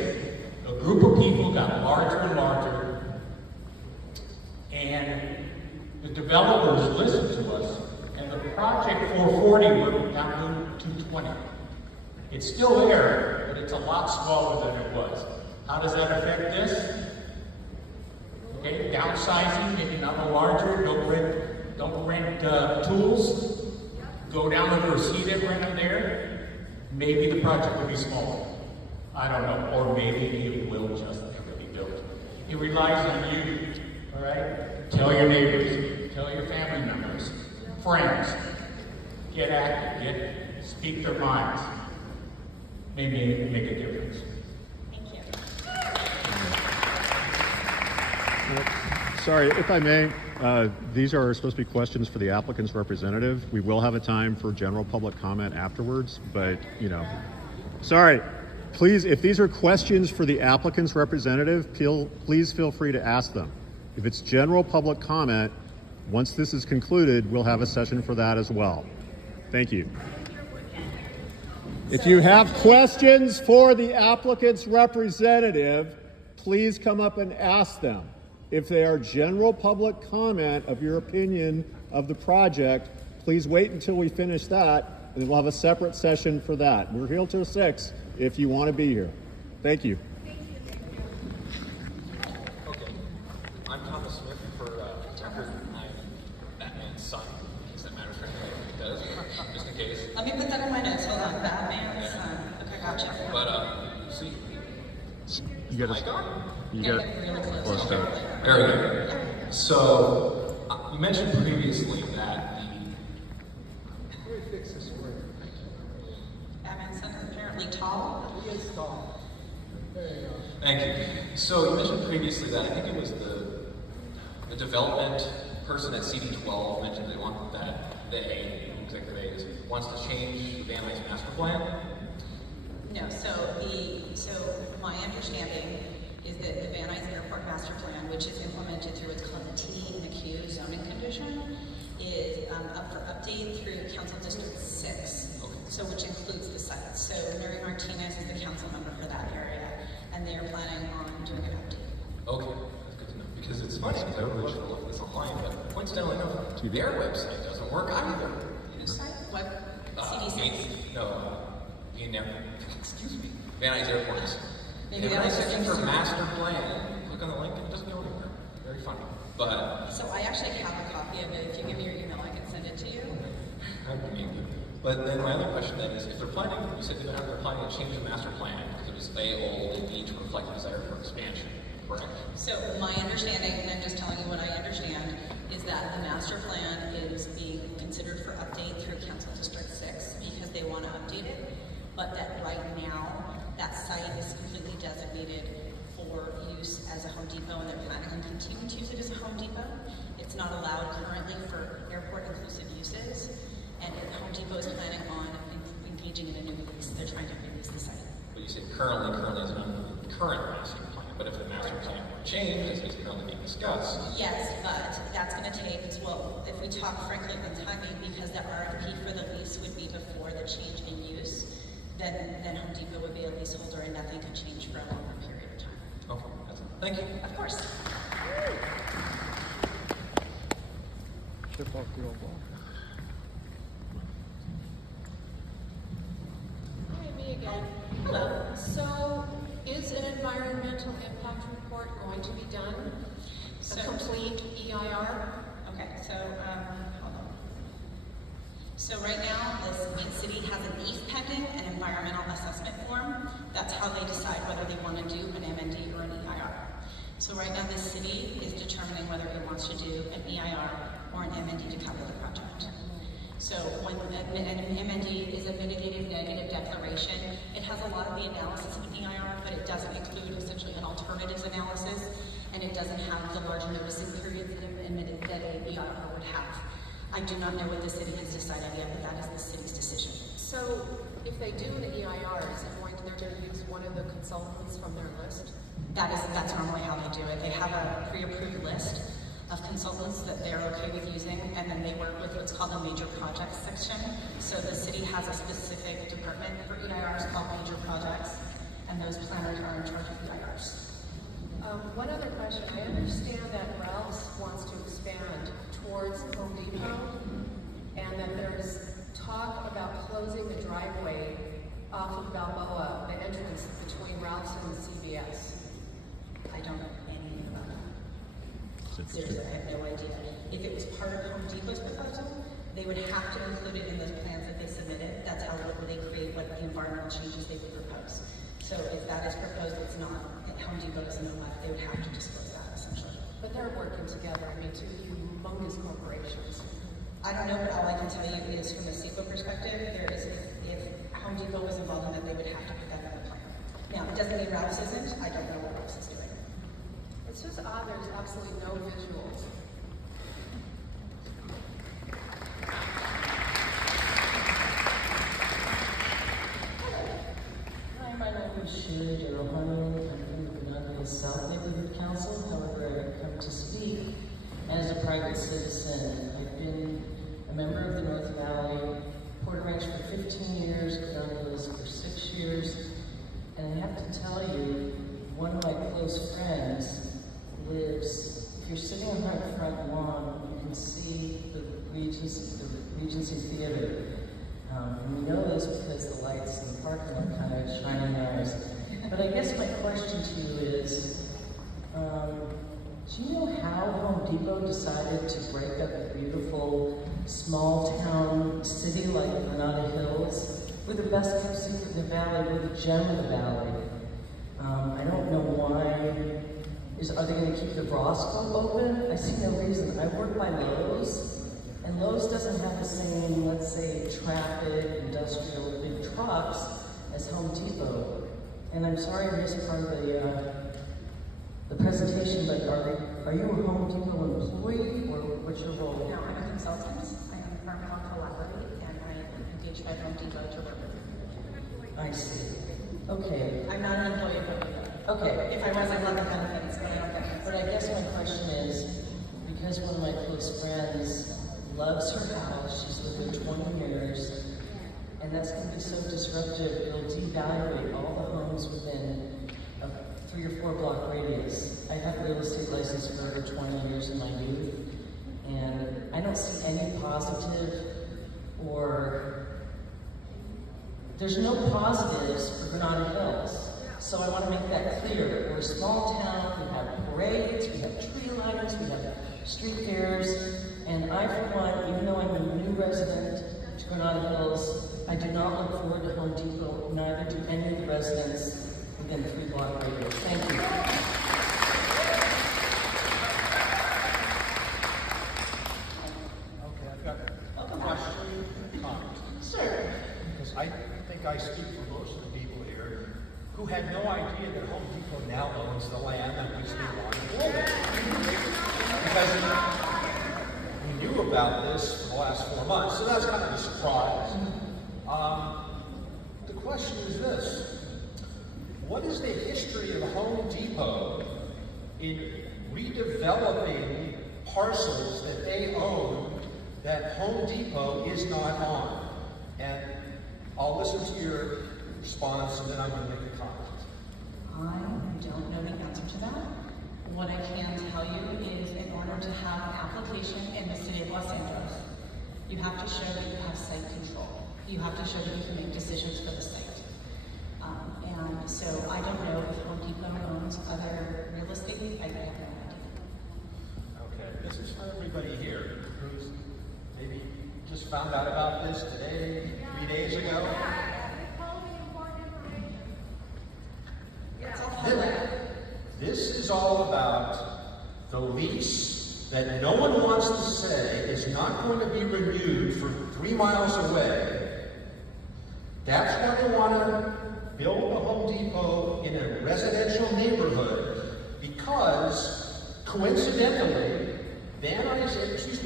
a group of people got larger and larger, and the developers listened to us, and the project 440 went down to 220. It's still there, but it's a lot smaller than it was. How does that affect this? Okay, downsizing, making it larger, don't rent tools, go down to Reseda, rent them there. Maybe the project will be smaller. I don't know, or maybe it will just never be built. It relies on you, all right? Tell your neighbors, tell your family members, friends, get active, speak their minds. Maybe make a difference. Thank you. Sorry, if I may, these are supposed to be questions for the applicant's representative. We will have a time for general public comment afterwards, but, sorry. Please, if these are questions for the applicant's representative, please feel free to ask them. If it's general public comment, once this is concluded, we'll have a session for that as well. Thank you. If you have questions for the applicant's representative, please come up and ask them. If they are general public comment of your opinion of the project, please wait until we finish that, and we'll have a separate session for that. We're here till 6 if you want to be here. Thank you. Okay. I'm Thomas Smith for Tucker. I'm Batman's son. Does that matter for anything? It does. Just in case. Let me put that in my notes. Hold on. Batman's son. Okay, gotcha. But, see. You got really close to it. Very good. So, you mentioned previously that Batman's son is apparently tall. He is tall. Thank you. So you mentioned previously that I think it was the development person at CD12 mentioned they want that Executive A, wants to change the Van Nuys master plan. No, so my understanding is that the Van Nuys Airport Master Plan, which is implemented through what's called the T and the Q zoning condition, is up for update through Council District 6, so which includes the site. So Mary Martinez is the council member for that area, and they are planning on doing an update. Okay, that's good to know. Because it's funny, because I really should have looked this online, but coincidentally enough, their website doesn't work either. Whose site? What? CDC? No, excuse me. Van Nuys Airports. Maybe and that when I was search for just- master plan, click on the link and it doesn't go anywhere. Very funny. But So I actually have a copy of it. If you give me your email, I can send it to you. But then my other question then is, if they're planning, you said they're planning to change the master plan because it was they need to reflect a desire for expansion, correct? So my understanding, and I'm just telling you what I understand, is that the master plan is being considered for update through Council District 6 because they want to update it, but that right now, that site is completely designated for use as a Home Depot, and they're planning on continuing to use it as a Home Depot. It's not allowed currently for airport inclusive uses, and Home Depot is planning on engaging in a new lease. They're trying to release the site. But you said currently is not the current master plan, but if the master plan were changed, as is currently being discussed. Yes, but that's going to take, well, if we talk frankly on timing, because the RFP for the lease would be before the change in use, then Home Depot would be a leaseholder and nothing could change for a longer period of time. Okay, that's it. Thank you. Of course. Hi, me again. Hello. So, is an environmental impact report going to be done? So- A complete EIR? Okay, so, hold on. So right now, the city has an EAF pending, an environmental assessment form. That's how they decide whether they want to do an MND or an EIR. So right now, the city is determining whether it wants to do an EIR or an MND to cover the project. So when an MND is a mitigated negative declaration, it has a lot of the analysis of an EIR, but it doesn't include essentially an alternatives analysis, and it doesn't have the large noticing periods that an EIR would have. I do not know what the city has decided yet, but that is the city's decision. So if they do an EIR, is it they're going to use one of the consultants from their list? That's normally how they do it. They have a pre-approved list of consultants that they're okay with using, and then they work with what's called a major projects section. So the city has a specific department for EIRs called major projects, and those planners are in charge of EIRs. One other question. I understand that Ralph's wants to expand towards Home Depot, and that there's talk about closing the driveway off of Balboa, the entrance between Ralph's and CVS. I don't know anything about that. Seriously, I have no idea. If it was part of Home Depot's proposal, they would have to include it in those plans that they submitted. That's how they create what the environmental changes they would propose. So if that is proposed, it's not, Home Depot doesn't know what, they would have to disclose that essentially. But they're working together, I mean, two humongous corporations. I don't know, but all I can tell you is from a CEQA perspective, if Home Depot was involved in it, they would have to put that in the plan. Now, it doesn't mean Ralph's isn't. I don't know what Ralph's is doing. It's just odd there's absolutely no visuals. Hi, my name is Sherry Darrell-Hunter. I'm from the Granada Hills South Neighborhood Council. However, I've come to speak as a private citizen. I've been a member of the North Valley Porter Ranch for 15 years, Granada Hills for 6 years, and I have to tell you, one of my close friends lives, if you're sitting on the front lawn, you can see the Regency Theater. And we know this because the lights in the parking lot kind of shine in ours. But I guess my question to you is, do you know how Home Depot decided to break up a beautiful small town city like Granada Hills? We're the best kept secret in the valley, we're the gem of the valley. I don't know why. Are they going to keep the Roscoe open? I see no reason. I work by Lowe's, and Lowe's doesn't have the same, let's say, traffic, industrial, big trucks as Home Depot. And I'm sorry I missed part of the presentation, but are you a Home Depot employee, or what's your role? No, I'm a consultant. I am environmental collaborator, and I am engaged by Home Depot to work with them. I see. Okay. I'm not an employee of Home Depot. Okay. If I was, I'd love the benefits, but I don't get it. But I guess my question is, because one of my close friends loves her house, she's lived there 20 years, and that's going to be so disruptive, it'll devalue all the homes within a 3 or 4 block radius. I had a real estate license for over 20 years in my youth, and I don't see any positive there's no positives for Granada Hills. So I want to make that clear. We're a small town, we have parades, we have tree liners, we have street fairs, and I, for one, even though I'm a new resident to Granada Hills, I do not look forward to Home Depot, neither do any of the residents within 3 block radius. Thank you. Okay, I've got a question and comment. Sure. Because I think I speak for most of the people here who had no idea that Home Depot now owns the land on which they want to build it. Because we knew about this for the last 4 months, so that's kind of a surprise. The question is this: what is the history of Home Depot in redeveloping parcels that they own that Home Depot is not on? And I'll listen to your response, and then I'm going to make a comment. I don't know the answer to that. What I can tell you is, in order to have an application in the city of Los Angeles, you have to show that you have site control. You have to show that you can make decisions for the site. And so I don't know if Home Depot owns other real estate. I have no idea. Okay, this is for everybody here who's maybe just found out about this today, 3 days ago. This is all about the lease that no one wants to say is not going to be renewed for 3 miles away. That's why they want to build a Home Depot in a residential neighborhood, because coincidentally,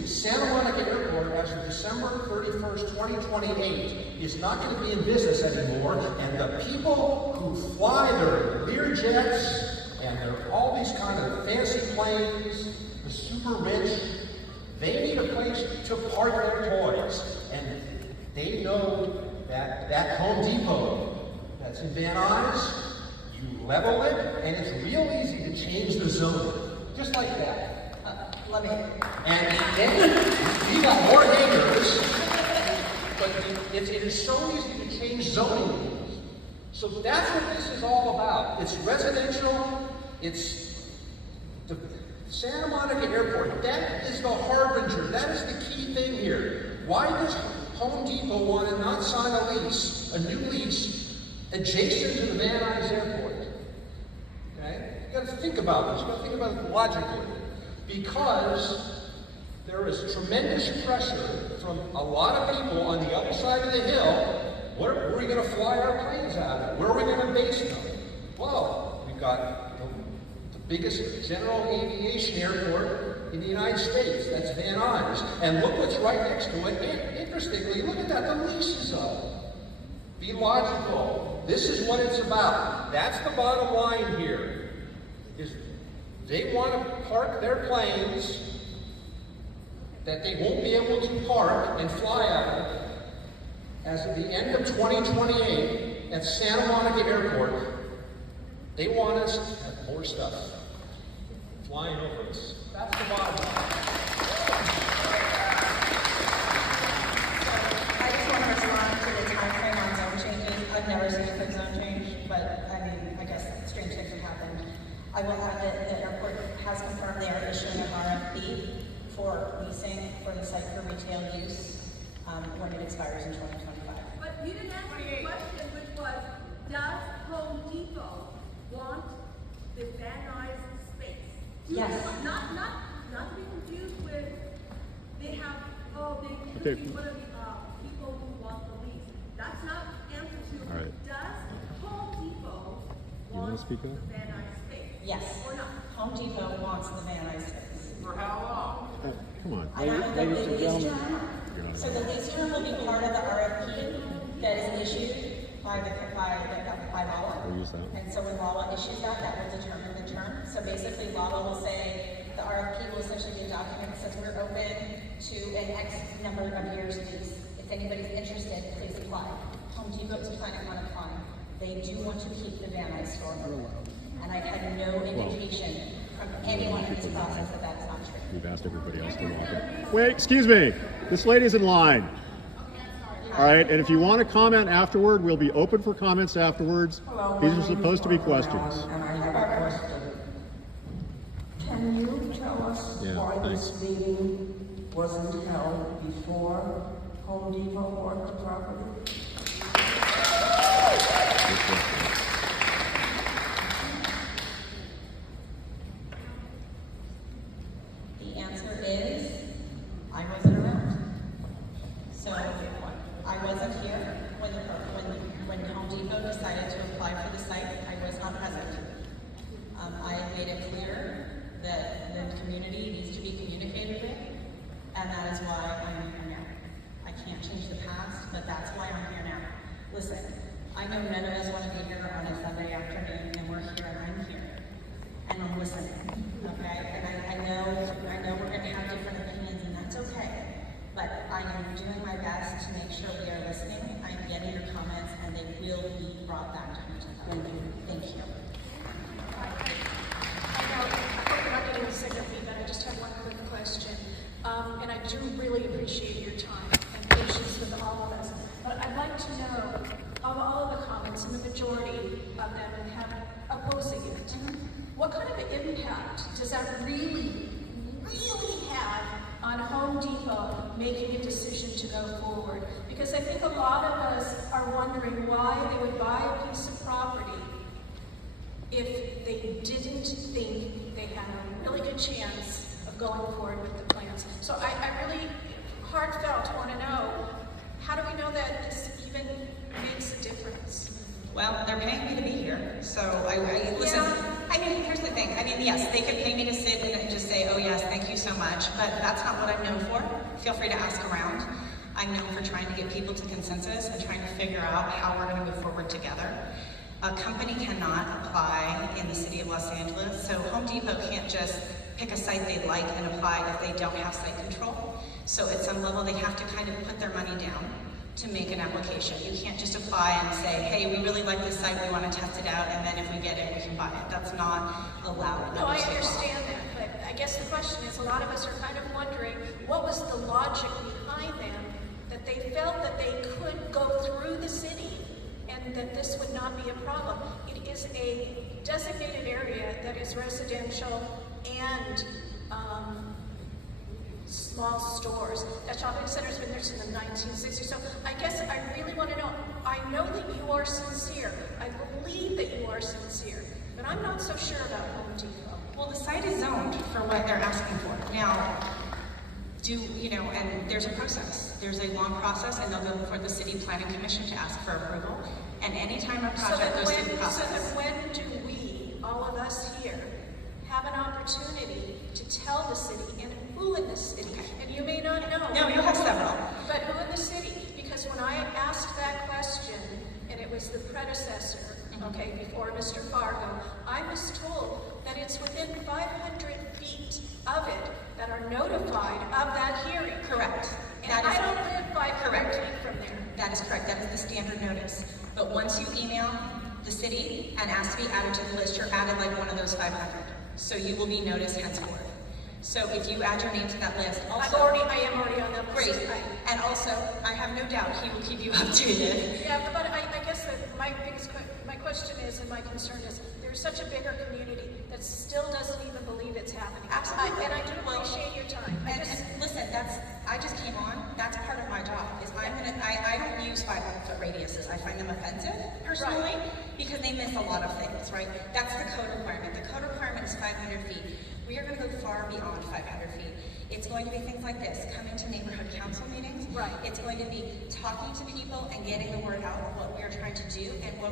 Santa Monica Airport, as of December 31st, 2028, is not going to be in business anymore, and the people who fly their Learjets and all these kind of fancy planes, the super rich, they need a place to park their toys, and they know that that Home Depot that's in Van Nuys, you level it, and it's real easy to change the zoning, just like that. And then we got more haters, but it is so easy to change zoning rules. So that's what this is all about. It's residential. It's the Santa Monica Airport. That is the harbinger. That is the key thing here. Why does Home Depot want to not sign a new lease, adjacent to the Van Nuys Airport? Okay? You got to think about this. You got to think about it logically. Because there is tremendous pressure from a lot of people on the other side of the hill. Where are we going to fly our planes out of? Where are we going to base them? Well, we've got the biggest general aviation airport in the United States. That's Van Nuys. And look what's right next to it. Interestingly, look at that. The lease is up. Be logical. This is what it's about. That's the bottom line here. They want to park their planes that they won't be able to park and fly out of as of the end of 2028 at Santa Monica Airport. They want us to have more stuff flying over us. That's the bottom line. I just want to respond to the time frame on zone changes. I've never seen a quick zone change, but I guess strange things have happened. I will add that the airport has confirmed they are issuing an RFP for leasing for the site for retail use when it expires in 2025. But you didn't answer the question, which was, does Home Depot want the Van Nuys space? Yes. Not to be confused with, they have, they could be one of the people who want the lease. That's not answer to, does Home Depot want the Van Nuys space? Yes. Or not? Home Depot wants the Van Nuys space. For how long? Come on. I don't know the lease term. So the lease term will be part of the RFP that is issued by LAWA. We'll use that. And so when LAWA issues that will determine the term. So basically LAWA will say, the RFP will essentially be a document that says we're open to an X number of years lease. If anybody's interested, please apply. Home Depot is planning on applying. They do want to keep the Van Nuys store open. And I've had no indication from anyone in this process that that's not true. We've asked everybody else to walk it. Wait, excuse me. This lady's in line. All right, and if you want to comment afterward, we'll be open for comments afterwards. Hello, these are supposed to be questions. And I have a question. Can you tell us why this meeting wasn't held before Home Depot bought the property? The answer is, I wasn't around. So I wasn't here when Home Depot decided to apply for the site. I was not present. I made it clear that the community needs to be communicated with, and that is why I'm here now. I can't change the past, but that's why I'm here now. Listen, I know none of us want to be here on a Sunday afternoon, and we're here, and I'm here, and I'm listening. Okay, and I know we're going to have different opinions, and that's okay. But I am doing my best to make sure we are listening. I'm getting your comments, and they will be brought back to me. Thank you. I hope you're not getting sick of me, but I just have one quick question. And I do really appreciate your time and patience with all of us. But I'd like to know, of all of the comments, and the majority of them have opposing it, what kind of impact does that really have on Home Depot making a decision to go forward. Because I think a lot of us are wondering why they would buy a piece of property if they didn't think they had a really good chance of going forward with the plans. So I really heartfelt want to know, how do we know that this even makes a difference? Well, they're paying me to be here, so I listen. Yeah. I mean, here's the thing. I mean, yes, they could pay me to sit and just say, oh yes, thank you so much, but that's not what I'm known for. Feel free to ask around. I'm known for trying to get people to consensus and trying to figure out how we're going to move forward together. A company cannot apply in the city of Los Angeles, so Home Depot can't just pick a site they like and apply if they don't have site control. So at some level, they have to kind of put their money down to make an application. You can't just apply and say, hey, we really like this site, we want to test it out, and then if we get it, we can buy it. That's not allowed. No, I understand that, but I guess the question is, a lot of us are kind of wondering, what was the logic behind them, that they felt that they could go through the city and that this would not be a problem. It is a designated area that is residential and small stores. That shopping center's been there since the 1960s. So I guess I really want to know, I know that you are sincere. I believe that you are sincere, but I'm not so sure about Home Depot. Well, the site is zoned for what they're asking for. Now, and there's a process. There's a long process, and they'll go before the City Planning Commission to ask for approval. And anytime a project goes through the process. So then when do we, all of us here, have an opportunity to tell the city, and who in the city, and you may not know. No, you have several. But who in the city? Because when I asked that question, and it was the predecessor, okay, before Mr. Fargo, I was told that it's within 500 feet of it that are notified of that hearing. Correct. And I don't live 500 feet from there. That is correct. That is the standard notice. But once you email the city and ask to be added to the list, you're added like one of those 500. So you will be noticed henceforth. So if you add your name to that list, also I am already on that list. Great. And also, I have no doubt he will keep you updated. Yeah, but I guess that my question is, and my concern is, there's such a bigger community that still doesn't even believe it's happening. Absolutely. And I do appreciate your time. Listen, I just came on. That's part of my job. I don't use 500-foot radiuses. I find them offensive personally because they miss a lot of things, right? That's the code requirement. The code requirement is 500 feet. We are going to go far beyond 500 feet. It's going to be things like this, coming to neighborhood council meetings. Right. It's going to be talking to people and getting the word out of what we are trying to do and who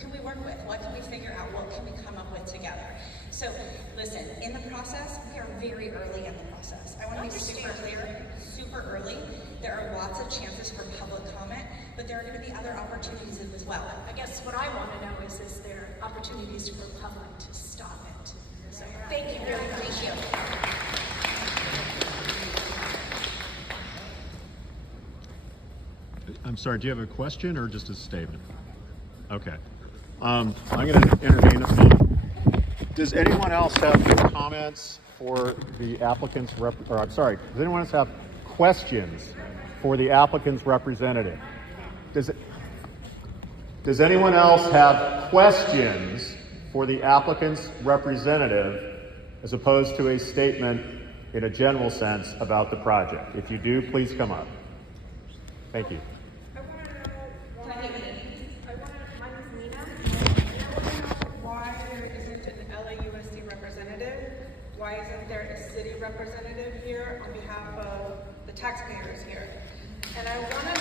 can we work with? What can we figure out? What can we come up with together? So listen, in the process, we are very early in the process. I want to be super clear, super early. There are lots of chances for public comment, but there are going to be other opportunities as well. I guess what I want to know is there opportunities for public to stop it? So thank you very much. Thank you. I'm sorry, do you have a question or just a statement? Okay. I'm going to entertain a few. Does anyone else have comments for the applicant's does anyone else have questions for the applicant's representative? Does anyone else have questions for the applicant's representative as opposed to a statement in a general sense about the project? If you do, please come up. Thank you. Why isn't there a city representative here on behalf of the taxpayers here? And I want to